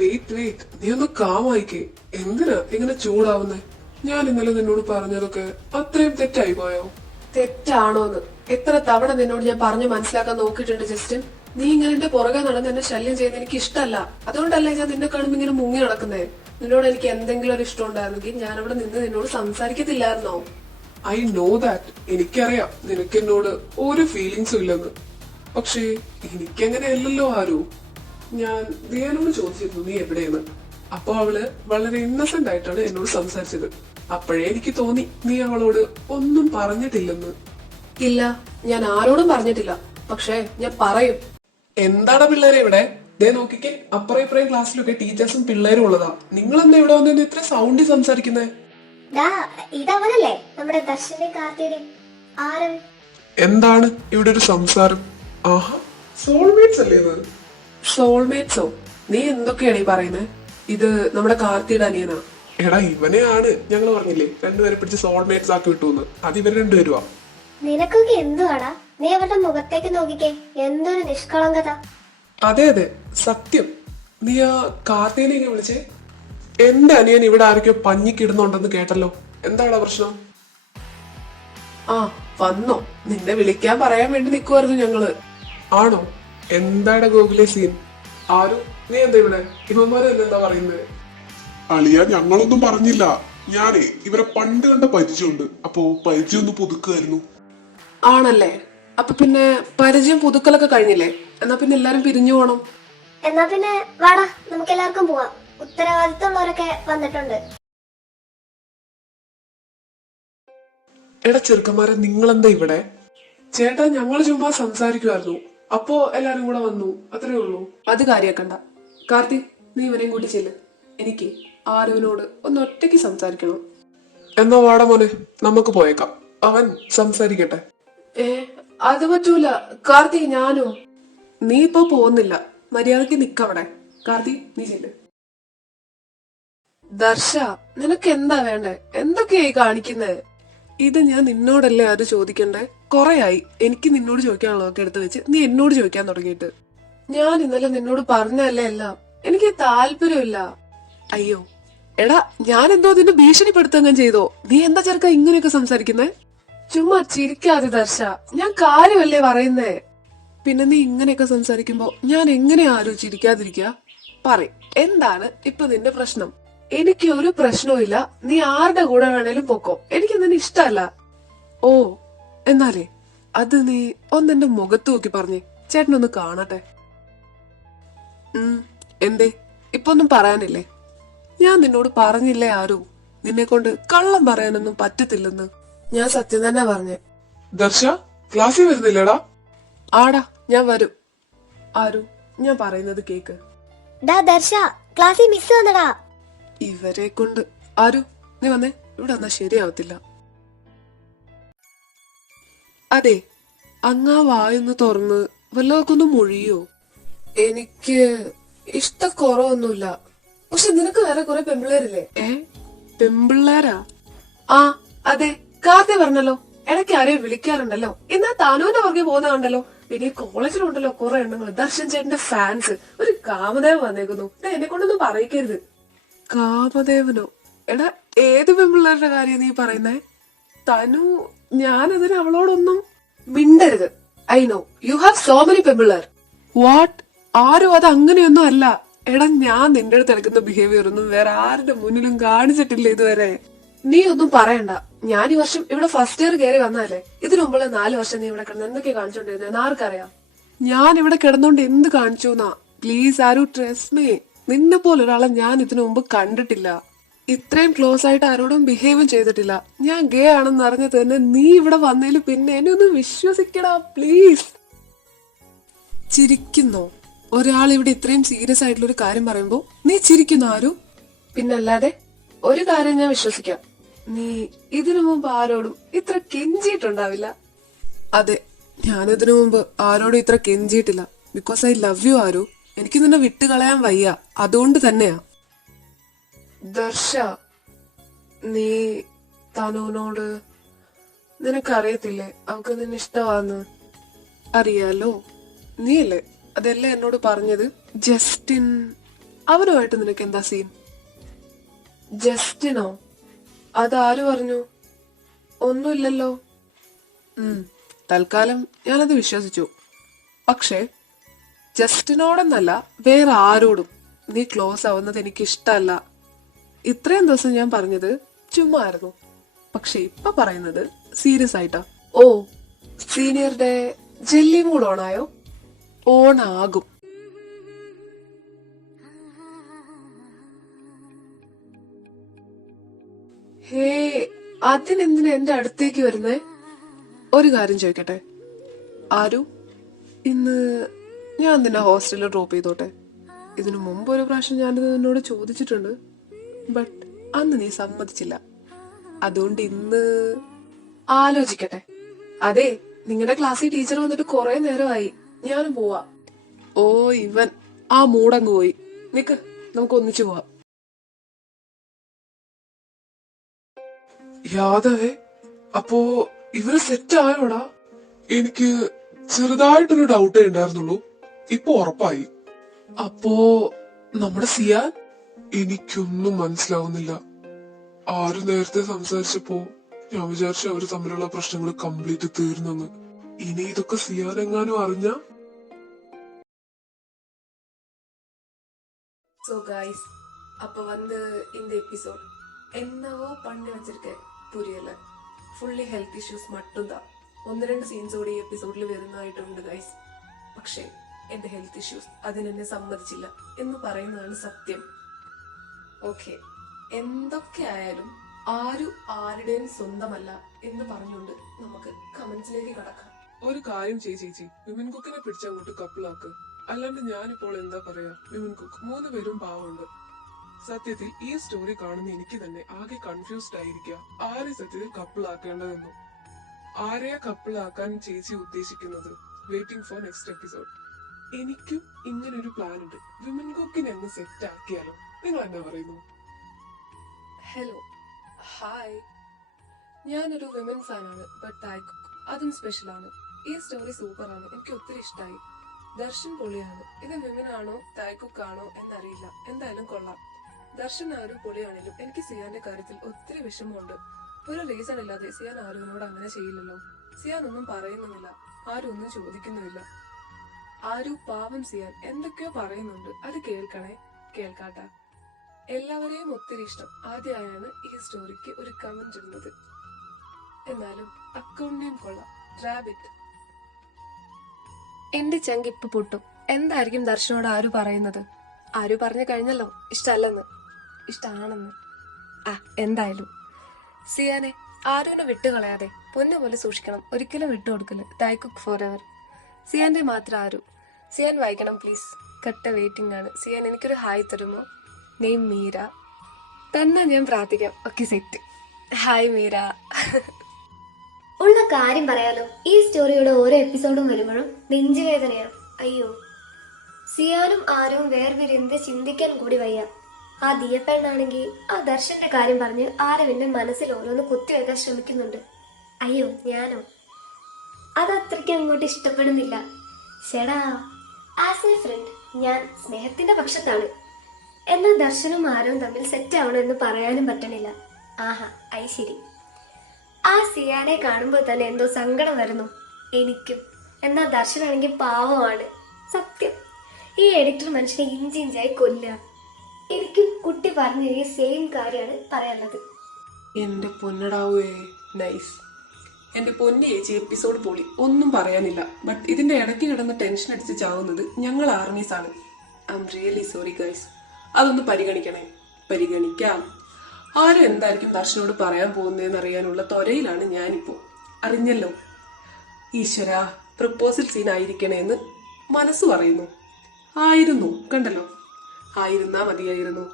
വെയിറ്റ്, നീ ഒന്ന് കാമായിക്കേ. എന്തിനാ ഇങ്ങനെ ചൂടാവുന്നേ? ഞാൻ ഇന്നലെ നിന്നോട് പറഞ്ഞതൊക്കെ അത്രയും തെറ്റായി പോയോ? തെറ്റാണോന്ന് എത്ര തവണ നിന്നോട് ഞാൻ പറഞ്ഞു മനസ്സിലാക്കാൻ നോക്കിയിട്ടുണ്ട് ജസ്റ്റിൻ. നീ ഇങ്ങനെ എന്റെ പുറകെ നടന്ന് എന്നെ ശല്യം ചെയ്യുന്നത് എനിക്ക് ഇഷ്ടമല്ല. അതുകൊണ്ടല്ലേ ഞാൻ നിന്നെ കാണുമ്പോ ഇങ്ങനെ മുങ്ങി നടക്കുന്നേ. നിന്നോട് എനിക്ക് എന്തെങ്കിലും ഒരു ഇഷ്ടം ഉണ്ടായിരുന്നെങ്കിൽ ഞാൻ അവിടെ നിന്ന് നിന്നോട് സംസാരിക്കത്തില്ലായിരുന്നോ? I know that. എനിക്കറിയാം നിനക്ക് എന്നോട് ഒരു ഫീലിങ്സും ഇല്ലെന്ന്. പക്ഷേ എനിക്കങ്ങനെയല്ലല്ലോ ആരു. ഞാൻ ദിയാനോട് ചോദിച്ചിരുന്നു നീ എവിടെയെന്ന്. അപ്പൊ അവള് വളരെ ഇന്നസെന്റ് ആയിട്ടാണ് എന്നോട് സംസാരിച്ചത്. അപ്പോഴേ എനിക്ക് തോന്നി നീ അവളോട് ഒന്നും പറഞ്ഞിട്ടില്ലെന്ന്. ഇല്ല, ഞാൻ ആരോടും പറഞ്ഞിട്ടില്ല. പക്ഷേ ഞാൻ പറയും. എന്താണ് പിള്ളേരെ ഇവിടെ? ദേ നോക്കിക്കേ, അപ്പുറം ഇപ്പുറം ക്ലാസ്സിലൊക്കെ ടീച്ചേഴ്സും പിള്ളേരും ഉള്ളതാ. നിങ്ങൾ എന്താ ഇവിടെ വന്നു ഇത്ര സൗണ്ടിൽ സംസാരിക്കുന്നേ? ഇതവനല്ലേ നമ്മുടെ ദർശന്റെ കാർത്തിയുടെ ആരൻ? എന്താണ് ഇവിടെ ഒരു സംസാരം? ആഹാ, സോൾമേറ്റ്സ് അല്ലേ ഇത്? സോൾമേറ്റ്സോ? നീ എന്തൊക്കെയാണ് ഈ പറയുന്നത്? ഇത് നമ്മുടെ കാർത്തിയുടെ അനിയനാ. എടാ ഇവനെയാണ് ഞങ്ങൾ പറഞ്ഞില്ലേ രണ്ടുപേരെ പിടിച്ച് സോൾമേറ്റ്സ് ആക്കി വിട്ടൂന്ന്. അത് ഇവർ രണ്ടുപേരുവാ. നിനക്കൊക്കെ എന്തുവാടാ? നീ അവരുടെ മുഖത്തേക്ക് നോക്കിക്കേ, എന്തൊരു നിഷ്കളങ്കത. അതെ അതെ, സത്യം. നീ ആ കാർത്തികനെ വിളിച്ചേ. എന്റെ അനിയൻ ഇവിടെ ആരൊക്കെയോ പഞ്ഞിക്കിടുന്നുണ്ടെന്ന് കേട്ടല്ലോ. എന്താണ് പ്രശ്നം? ആ വന്നോ? നിന്നെ വിളിക്കാൻ പറയാൻ വേണ്ടി നിക്കുവായിരുന്നു ഞങ്ങള്. ആണോ? എന്താണ് ഗോകുലെ സീൻ? ആരു, നീ എന്താ ഇവിടെ? ഇവന്മാരെ എന്താ പറയുന്നത്? അളിയ, ഞങ്ങളൊന്നും പറഞ്ഞില്ല. ഞാനേ ഇവരെ പണ്ട് കണ്ട പരിചയമുണ്ട്. അപ്പോ പരിചയം ഒന്ന് പുതുക്കായിരുന്നു. ആണല്ലേ? അപ്പൊ പിന്നെ പരിചയം പുതുക്കലൊക്കെ കഴിഞ്ഞില്ലേ? എന്നാ പിന്നെ എല്ലാരും പിരിഞ്ഞു പോണം. എന്നാ പിന്നെ വാടാ, നമുക്ക് എല്ലാവർക്കും പോവാം. ഉത്തരവാദിത്തമുള്ളവരൊക്കെ വന്നിട്ടുണ്ട്. എടാ ചെറുക്കന്മാരെ, നിങ്ങളെന്താ ഇവിടെ? ചേട്ടാ, ഞങ്ങൾ ചുമ്മാ സംസാരിക്കുമായിരുന്നു. അപ്പോ എല്ലാരും കൂടെ വന്നു, അത്രേ ഉള്ളൂ. അത് കാര്യാക്കണ്ട. കാർത്തി, നീ ഇവനെയും കൂട്ടി ചെല്ല്. എനിക്ക് ആരുവിനോട് ഒന്ന് ഒറ്റയ്ക്ക് സംസാരിക്കണം. എന്നാ വാട മോനെ, നമുക്ക് പോയേക്കാം. അവൻ സംസാരിക്കട്ടെ. അത് പറ്റൂല കാർത്തി. ഞാനും. നീ ഇപ്പൊ പോകുന്നില്ല, മര്യാദക്ക് നിക്കവിടെ. കാർത്തി, നീ ചെല്ല്. ദർശ, നിനക്ക് എന്താ വേണ്ടേ? എന്തൊക്കെയായി കാണിക്കുന്നേ? ഇത് ഞാൻ നിന്നോടല്ലേ അത് ചോദിക്കണ്ടേ? കൊറേയായി എനിക്ക് നിന്നോട് ചോദിക്കാനുള്ളതൊക്കെ എടുത്തു വെച്ച് നീ എന്നോട് ചോദിക്കാൻ തുടങ്ങിയിട്ട്. ഞാൻ ഇന്നലെ നിന്നോട് പറഞ്ഞല്ലേ എല്ലാം. എനിക്ക് താല്പര്യമില്ല. അയ്യോ എടാ, ഞാൻ എന്തോ നിന്നെ ഭീഷണിപ്പെടുത്തങ്ങ് ചെയ്തോ? നീ എന്താ ചെറുക്ക ഇങ്ങനെയൊക്കെ സംസാരിക്കുന്നേ? ചുമ്മാ ചിരിക്കാതെ ദർശ, ഞാൻ കാര്യമല്ലേ പറയുന്നേ. പിന്നെ നീ ഇങ്ങനെയൊക്കെ സംസാരിക്കുമ്പോ ഞാൻ എങ്ങനെ ആലോചിച്ചിരിക്കാതിരിക്കുക? പറയ്, എന്താണ് ഇപ്പൊ നിന്റെ പ്രശ്നം? എനിക്ക് ഒരു പ്രശ്നവും. നീ ആരുടെ കൂടെ വേണേലും പൊക്കോ, എനിക്ക് നിന്നെ ഇഷ്ടമല്ല. ഓ, എന്നാലേ അത് നീ ഒന്നെന്റെ മുഖത്ത് നോക്കി പറഞ്ഞേ, ചേട്ടനൊന്ന് കാണട്ടെ. എന്തേ, ഇപ്പൊ ഒന്നും പറയാനില്ലേ? ഞാൻ നിന്നോട് പറഞ്ഞില്ലേ ആരു, നിന്നെ കൊണ്ട് കള്ളം പറയാനൊന്നും പറ്റത്തില്ലെന്ന്? ഞാൻ സത്യം തന്നെ പറഞ്ഞേ. ദർശ ക്ലാസ്സിൽ വരുന്നില്ലടാ? ആടാ, ഞാൻ വരും. ആരു, ഞാൻ പറയുന്നത് കേക്ക്. ഡാ ദർശ, ക്ലാസ്സിൽ മിസ് വന്നടാ. ഇവരെ കൊണ്ട്. ആരു, നീ വന്നേ, ഇവിടെ വന്നാ ശരിയാവത്തില്ല. അതെ, അങ്ങാ വായൊന്ന് തുറന്ന് വല്ലതൊക്കൊന്ന് മൊഴിയോ? എനിക്ക് ഇഷ്ടക്കുറവൊന്നുമില്ല, പക്ഷെ നിനക്ക് വേറെ കുറെ പെമ്പിള്ളേരില്ലേ? പെമ്പിള്ളേരാ? ആ അതെ, കാർത്തി പറഞ്ഞല്ലോ, ഇടയ്ക്ക് ആരെയും വിളിക്കാറുണ്ടല്ലോ. എന്നാ താനൂന്റെ പുറകെ പോകുന്നതുണ്ടല്ലോ. പിന്നെ കോളേജിലുണ്ടല്ലോ കുറെ എണ്ണങ്ങൾ, ദർശൻ ചേട്ടന്റെ ഫാൻസ്. ഒരു കാമദേവൻ വന്നേക്കുന്നു. എന്നെ കൊണ്ടൊന്നും പറയിക്കരുത്. കാമദേവനോ? എടാ, ഏത് പെമ്പിള്ളേരുടെ കാര്യം നീ പറയുന്നേ? തനു, ഞാനതിന് അവളോടൊന്നും മിണ്ടരുത്. I know you have so many പെമ്പിള്ളേർ. വാട്ട്? ആരും അത് അങ്ങനെയൊന്നും അല്ല. എടാ, ഞാൻ നിന്റെ അടുത്ത് എടുക്കുന്ന ബിഹേവിയർ ഒന്നും വേറെ ആരുടെ മുന്നിലും കാണിച്ചിട്ടില്ല ഇതുവരെ. നീ ഒന്നും പറയണ്ട. ഞാൻ ഈ വർഷം ഇവിടെ ഫസ്റ്റ് ഇയർ കയറി വന്നാലേ. ഇതിനു മുമ്പുള്ള 4 വർഷം നീ ഇവിടെ കിടന്ന് എന്തൊക്കെ കാണിച്ചോണ്ടിരുന്നത് ആർക്കറിയാം? ഞാൻ ഇവിടെ കിടന്നോണ്ട് എന്ത് കാണിച്ചു എന്നാ? പ്ലീസ് ആരു, ട്രസ്റ്റ് മീ. നിന്നെ പോലെ ഒരാളെ ഞാൻ ഇതിനു മുമ്പ് കണ്ടിട്ടില്ല. ഇത്രയും ക്ലോസ് ആയിട്ട് ആരോടും ബിഹേവും ചെയ്തിട്ടില്ല. ഞാൻ ഗേ ആണെന്ന് അറിഞ്ഞത് തന്നെ നീ ഇവിടെ വന്നേലും പിന്നെ എന്നെ ഒന്ന് വിശ്വസിക്കടാ പ്ലീസ്. ചിരിക്കുന്നോ? ഒരാൾ ഇവിടെ ഇത്രയും സീരിയസ് ആയിട്ടുള്ള ഒരു കാര്യം പറയുമ്പോ നീ ചിരിക്കുന്നു ആരു? പിന്നല്ലാതെ ഒരു കാര്യം ഞാൻ വിശ്വസിക്കാം, നീ ഇതിനു മുമ്പ് ആരോടും ഇത്ര കെഞ്ചിയിട്ടുണ്ടാവില്ല. അതെ, ഞാനിതിനു മുമ്പ് ആരോടും ഇത്ര കെഞ്ചിയിട്ടില്ല. ബിക്കോസ് ഐ ലവ് യു ആരു. എനിക്ക് നിന്നെ വിട്ടുകളയാൻ വയ്യ, അതുകൊണ്ട് തന്നെയാ. ദർശ, നീ തനുവിനോട്, നിനക്കറിയത്തില്ലേ അവൾക്ക് നിന്നെ ഇഷ്ടമാന്ന്? അറിയാലോ, നീയല്ലേ അതെല്ലാം എന്നോട് പറഞ്ഞത്. ജസ്റ്റിൻ, അവനുമായിട്ട് നിനക്ക് എന്താ സീൻ? ജസ്റ്റിനോ? അതാര് പറഞ്ഞു? ഒന്നുമില്ലല്ലോ. തൽക്കാലം ഞാനത് വിശ്വസിച്ചു. പക്ഷേ ജസ്റ്റിനോടെന്നല്ല, വേറെ ആരോടും നീ ക്ലോസ് ആവുന്നത് എനിക്ക് ഇഷ്ടമല്ല. ഇത്രയും ദിവസം ഞാൻ പറഞ്ഞത് ചുമ്മാ ആയിരുന്നു, പക്ഷെ ഇപ്പൊ പറയുന്നത് സീരിയസ് ആയിട്ടാ. ഓ, സീനിയർ ഡേ ജെല്ലി മൂഡ് ഓണായോ? ഓണാകും. ഹേ, അതിനെന്തിനാ എന്റെ അടുത്തേക്ക് വരുന്നേ? ഒരു കാര്യം ചോദിക്കട്ടെ ആരു, ഇന്ന് ഞാൻ നിന്നെ ഹോസ്റ്റലിൽ ഡ്രോപ്പ് ചെയ്തോട്ടെ? ഇതിനു മുമ്പ് ഒരു പ്രാവശ്യം ഞാനിത് നിന്നോട് ചോദിച്ചിട്ടുണ്ട്, ബട്ട് അന്ന് നീ സമ്മതിച്ചില്ല. അതുകൊണ്ട് ഇന്ന് ആലോചിക്കട്ടെ. അതെ, നിങ്ങളുടെ ക്ലാസ്സിൽ ടീച്ചർ വന്നിട്ട് കുറെ നേരമായി. ഞാനും പോവാ. ഓ, ഇവൻ ആ മൂടങ്ങ് പോയി. നിക്ക്, നമുക്ക് ഒന്നിച്ചു പോവാം. യാദവേ, അപ്പോ ഇവര് സെറ്റ് ആയോടാ? എനിക്ക് ചെറുതായിട്ടൊരു ഡൗട്ടേ ഉണ്ടായിരുന്നുള്ളൂ, ഇപ്പൊ ഉറപ്പായി. അപ്പോ നമ്മുടെ സിയാൻ? എനിക്കൊന്നും മനസ്സിലാവുന്നില്ല. ആര് നേരത്തെ സംസാരിച്ചപ്പോ ഞാൻ വിചാരിച്ചു അവര് തമ്മിലുള്ള പ്രശ്നങ്ങൾ കംപ്ലീറ്റ് തീർന്നെന്ന്. ഇനി ഇതൊക്കെ സിയാൻ എങ്ങാനും അറിഞ്ഞ? സോ ഗൈസ്, அப்ப இந்த எபிசோட் என்னவோ பண்ணி வச்சிருக்கேன், புரியல. ഫുള്ളി ഹെൽത്ത് ഇഷ്യൂസ് മട്ടുംതാ. 1-2 സീൻസ് കൂടി ഈ എപ്പിസോഡിൽ വരുന്നതായിട്ടുണ്ട് ഗൈസ്. പക്ഷേ എന്റെ ഹെൽത്ത് ഇഷ്യൂസ് അതിനെന്നെ സമ്മതിച്ചില്ല എന്ന് പറയുന്നതാണ് സത്യം. ഓക്കെ, എന്തൊക്കെ ആയാലും ആരും ആരുടെയും സ്വന്തമല്ല എന്ന് പറഞ്ഞുകൊണ്ട് നമുക്ക് കമന്റ്സിലേക്ക് കടക്കാം. ഒരു കാര്യം ചേച്ചി, വിമൻ കുക്കിനെ പിടിച്ചങ്ങോട്ട് കപ്പിളാക്ക്. അല്ലാണ്ട് ഞാനിപ്പോൾ എന്താ പറയാ? വിമൻ കുക്ക് 3 പേരും പാവമുണ്ട്. സത്യത്തിൽ ഈ സ്റ്റോറി കാണുന്ന എനിക്ക് തന്നെ ആകെ കൺഫ്യൂസ്ഡ് ആയിരിക്കുക. ആരെ സത്യത്തിൽ കപ്പിളാക്കേണ്ടതെന്നും ആരെയാ കപ്പിളാക്കാൻ ചേച്ചി ഉദ്ദേശിക്കുന്നത്? Waiting for next episode. എനിക്കും ഇങ്ങനൊരു പ്ലാൻ ഉണ്ട്. വിമൻ കുക്കിനെ അങ്ങ് സെറ്റ് ആക്കിയാലോ? നിങ്ങൾ എന്താ പറയുന്നു? Hello, hi. ഞാനൊരു വിമൻ ഫാനാണ്, ബട്ട് തായ് കുക്ക് അതും സ്പെഷ്യലാണ്. ഈ സ്റ്റോറി സൂപ്പറാണ്, എനിക്ക് ഒത്തിരി ഇഷ്ടമായി. ദർശൻ പൊളിയാണ്. ഇത് വിമൻ ആണോ തായ് കുക്ക് ആണോ എന്നറിയില്ല, എന്തായാലും കൊള്ളാം. ദർശൻ ആരും പൊളിയാണെങ്കിലും എനിക്ക് സിയാന്റെ കാര്യത്തിൽ ഒത്തിരി വിഷമമുണ്ട്. ഒരു റീസൺ ഇല്ലാതെ സിയാൻ ആരുവിനോട് അങ്ങനെ ചെയ്യില്ലല്ലോ. സിയാൻ ഒന്നും പറയുന്നുമില്ല, ആരും ഒന്നും ചോദിക്കുന്നുമില്ല. ആരും പാവം ചെയ്യാൻ എന്തൊക്കെയോ പറയുന്നുണ്ട്, അത് കേൾക്കണേ. കേൾക്കാട്ടാ. എല്ലാവരെയും ഒത്തിരി ഇഷ്ടം ആദ്യമായാണ് ഈ സ്റ്റോറിക്ക് ഒരു കമന്റ് ഇടുന്നത്. എന്നാലും അക്കൗണ്ട് നെയിം കൊള്ളാം, റാബിറ്റ്. എന്റെ ചങ്ക് ഇപ്പൊ പൊട്ടും. എന്തായിരിക്കും ദർശനോട് ആരു പറയുന്നത്? ആരു പറഞ്ഞു കഴിഞ്ഞല്ലോ ഇഷ്ടല്ലെന്ന്. ഇഷ്ടാണെന്ന്. എന്തായാലും സിയാനെ ആരുവിനെ വിട്ടുകളയാതെ പൊന്നു പോലെ സൂക്ഷിക്കണം. ഒരിക്കലും വിട്ടുകൊടുക്കല്. ദൈ കുക്ക് ഫോർ എവർ. സിയാന്റെ മാത്രം ആരു. സിയാൻ വായിക്കണം പ്ലീസ്. കട്ട വെയിറ്റിംഗ് ആണ്. സിയാൻ എനിക്കൊരു ഹായ് തരുമോ? നെയിം മീര. തന്നെ ഞാൻ പ്രാർത്ഥിക്കാം. Okay set. ഹായ് മീര. ഉള്ള കാര്യം പറയാലോ, ഈ സ്റ്റോറിയുടെ ഓരോ എപ്പിസോഡും വരുമ്പോഴും നെഞ്ചുവേദനയാണ്. അയ്യോ, സിയാനും ആരും വേർതിരിന്ത് ചിന്തിക്കാൻ കൂടി വയ്യ. ആ ദിയപ്പെണ്ണാണെങ്കിൽ ആ ദർശന്റെ കാര്യം പറഞ്ഞ് ആരവിന്റെ മനസ്സിൽ ഓരോന്ന് കുത്തിവെക്കാൻ ശ്രമിക്കുന്നുണ്ട്. അയ്യോ, ഞാനോ? അതത്രയ്ക്ക് അങ്ങോട്ട് ഇഷ്ടപ്പെടുന്നില്ല. ചേടാ, ആസ് എ ഫ്രണ്ട് ഞാൻ സ്നേഹത്തിന്റെ പക്ഷത്താണ്. എന്നാൽ ദർശനും ആരവും തമ്മിൽ സെറ്റ് ആവണമെന്ന് പറയാനും പറ്റണില്ല. ആഹാ, ശരി. ആ സിയാനെ കാണുമ്പോൾ തന്നെ എന്തോ സങ്കടം വരുന്നു എനിക്കും. എന്നാൽ ദർശനാണെങ്കിൽ പാവമാണ്. സത്യം, ഈ എഡിറ്റർ മനുഷ്യനെ ഇഞ്ചിഞ്ചായി കൊല്ലുക. എനിക്കും കുട്ടി പറഞ്ഞ ഈ സെയിം കാര്യമാണ് പറയാനുള്ളത്. എന്റെ പൊന്നടാവേ, നൈസ്. എന്റെ പൊന്നി ചേച്ചി, എപ്പിസോഡ് പൊളി, ഒന്നും പറയാനില്ല. ബട്ട് ഇതിന്റെ ഇടയ്ക്ക് കിടന്ന് ടെൻഷൻ അടിച്ച് ചാവുന്നത് ഞങ്ങൾ ആർമീസ് ആണ്. I am really sorry guys. അതൊന്ന് പരിഗണിക്കണേ. പരിഗണിക്കാം. ആരും എന്തായിരിക്കും ദർശനോട് പറയാൻ പോകുന്നതെന്ന് അറിയാനുള്ള ത്വരയിലാണ് ഞാനിപ്പോ. അറിഞ്ഞല്ലോ. ഈശ്വര, പ്രപ്പോസൽ സീൻ ആയിരിക്കണേന്ന് മനസ്സ് പറയുന്നു. ആയിരുന്നു, കണ്ടല്ലോ. ആയിരുന്നാ മതിയായിരുന്നു.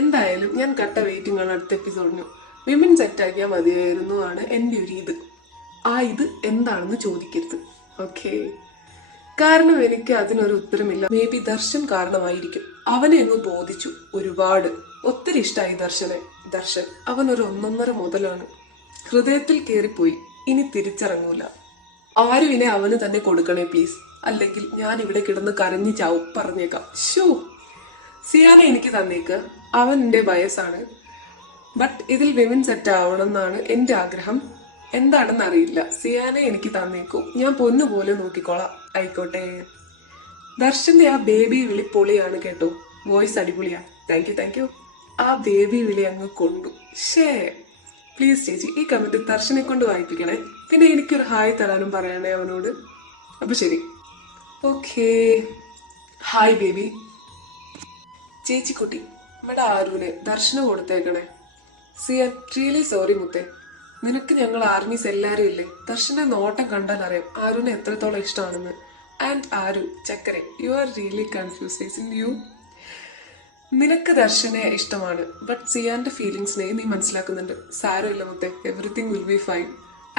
എന്തായാലും ഞാൻ കട്ട വെയിറ്റിംഗ് ആണ് അടുത്ത എപ്പിസോഡിന്. വിമൻ സെറ്റാക്കിയാൽ മതിയായിരുന്നു ആണ് എൻ്റെ ഒരു ഇത്. ഇത് എന്താണെന്ന് ചോദിക്കരുത്, ഓക്കെ? കാരണം എനിക്ക് അതിനൊരു ഉത്തരമില്ല. മേ ബി ദർശൻ കാരണമായിരിക്കും. അവനെ അങ്ങ് ബോധിച്ചു ഒരുപാട്. ഒത്തിരി ഇഷ്ടമായി ദർശനെ. ദർശൻ അവനൊരു 1.5 മുതലാണ്. ഹൃദയത്തിൽ കയറിപ്പോയി. ഇനി തിരിച്ചിറങ്ങൂല. ആരുവിനെ അവന് തന്നെ കൊടുക്കണേ പ്ലീസ്. അല്ലെങ്കിൽ ഞാൻ ഇവിടെ കിടന്ന് കരഞ്ഞു ചാവും, പറഞ്ഞേക്കാം. ഷോ, സിയാനെ എനിക്ക് തന്നേക്ക്. അവൻ എന്റെ വയസ്സാണ്. ബട്ട് ഇതിൽ വിമൻ സെറ്റ് ആവണം എന്നാണ് എന്റെ ആഗ്രഹം. എന്താണെന്ന് അറിയില്ല. സിയാനെ എനിക്ക് തന്നേക്കൂ. ഞാൻ പൊന്നുപോലെ നോക്കിക്കോളാം. ആയിക്കോട്ടെ. ദർശന്റെ ആ ബേബി വിളി പൊളിയാണ് കേട്ടോ. വോയിസ് അടിപൊളിയാ. Thank you. ആ ബേബി വിളി അങ്ങ് കൊണ്ടു. പ്ലീസ് ചേച്ചി, ഈ കമന്റ് ദർശനെ കൊണ്ട് വായിപ്പിക്കണേ. പിന്നെ എനിക്കൊരു ഹായ് തരാനും പറയണേ അവനോട്. അപ്പൊ ശരി, ഓക്കേ. Hi baby. ചേച്ചിക്കുട്ടി, ഇവിടെ ആരുവിനെ ദർശനം കൊടുത്തേക്കണേ. സിയാൻ, റിയലി സോറി മുത്തേ. നിനക്ക് ഞങ്ങൾ ആർമീസ് എല്ലാരും ഇല്ലേ? ദർശന്റെ നോട്ടം കണ്ടാൽ അറിയാം ആരുവിനെ എത്രത്തോളം ഇഷ്ടമാണെന്ന്. ആൻഡ് ആരു ചക്കരെ, you are really confuse. You നിനക്ക് ദർശനെ ഇഷ്ടമാണ്. ബട്ട് സിയാന്റെ ഫീലിങ്സിനെ നീ മനസ്സിലാക്കുന്നുണ്ട്. സാരമില്ല മുത്തേ, everything will be fine.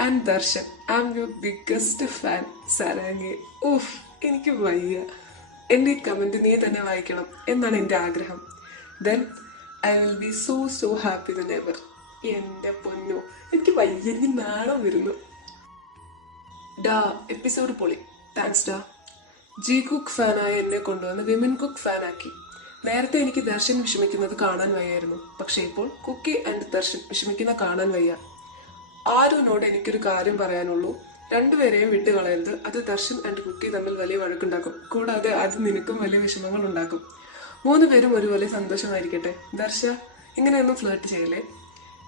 And Darshan, I am your biggest fan. സരാങ്ങേ. ഓഫ്, എനിക്ക് വയ്യ. എന്റെ ഈ കമന്റ് നീ തന്നെ വായിക്കണം എന്നാണ് എന്റെ ആഗ്രഹം. Then I will be so happy than ever. എന്റെ പൊന്നു, എനിക്ക് വയ്യ, എനിക്ക് നാണം വരുന്നു. ഡാ, എപ്പിസോഡ് പൊളി. താങ്ക്സ് ഡാ. ജി കുക്ക് ഫാനായ എന്നെ കൊണ്ടുവന്ന് വിമൻ കുക്ക് ഫാനാക്കി. നേരത്തെ എനിക്ക് ദർശൻ വിഷമിക്കുന്നത് കാണാൻ വയ്യായിരുന്നു. പക്ഷെ ഇപ്പോൾ കുക്കി ആൻഡ് ദർശൻ വിഷമിക്കുന്ന കാണാൻ വയ്യ. ആരുവിനോട് എനിക്കൊരു കാര്യം പറയാനുള്ളൂ. രണ്ടുപേരെയും വിട്ടുകളയരുത്. അത് ദർശൻ ആൻഡ് കുക്കി തമ്മിൽ വലിയ വഴക്കുണ്ടാക്കും. കൂടാതെ അത് നിനക്കും വലിയ വിഷമങ്ങൾ ഉണ്ടാക്കും. 3 പേരും ഒരുപോലെ സന്തോഷമായിരിക്കട്ടെ. ദർശ, ഇങ്ങനെയൊന്നും ഫ്ലേർട്ട് ചെയ്യല്ലേ.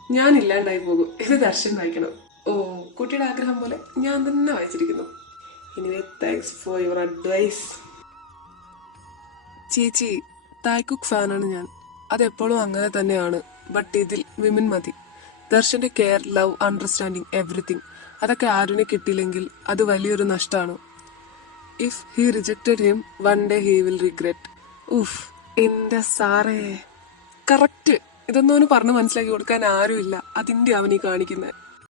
ഞാൻ ഇല്ലാണ്ടായി പോകും. ഇത് ദർശൻ വായിക്കണം. ഓ, കുട്ടിയുടെ ആഗ്രഹം പോലെ ഞാൻ തന്നെ വായിച്ചിരിക്കുന്നു. Anyway, thanks for your advice. ചേച്ചി, തായ് കുക്ക് ഫാനാണ് ഞാൻ. അതെപ്പോഴും അങ്ങനെ തന്നെയാണ്. ബട്ട് ഇതിൽ വിമൻ മതി. ദർശന്റെ കെയർ, ലവ്, അണ്ടർസ്റ്റാൻഡിങ്, എവറിത്തിങ്, അതൊക്കെ ആരുവിനെ കിട്ടിയില്ലെങ്കിൽ അത് വലിയൊരു നഷ്ടമാണ്. If he rejected him, one day he will regret. ഉഫ്, എന്റെ സാറേ, കറക്റ്റ്. ഇതൊന്നും അവന് പറഞ്ഞ് മനസ്സിലാക്കി കൊടുക്കാൻ ആരുമില്ല. അതിന്റെ അവനീ കാണിക്കുന്നത്.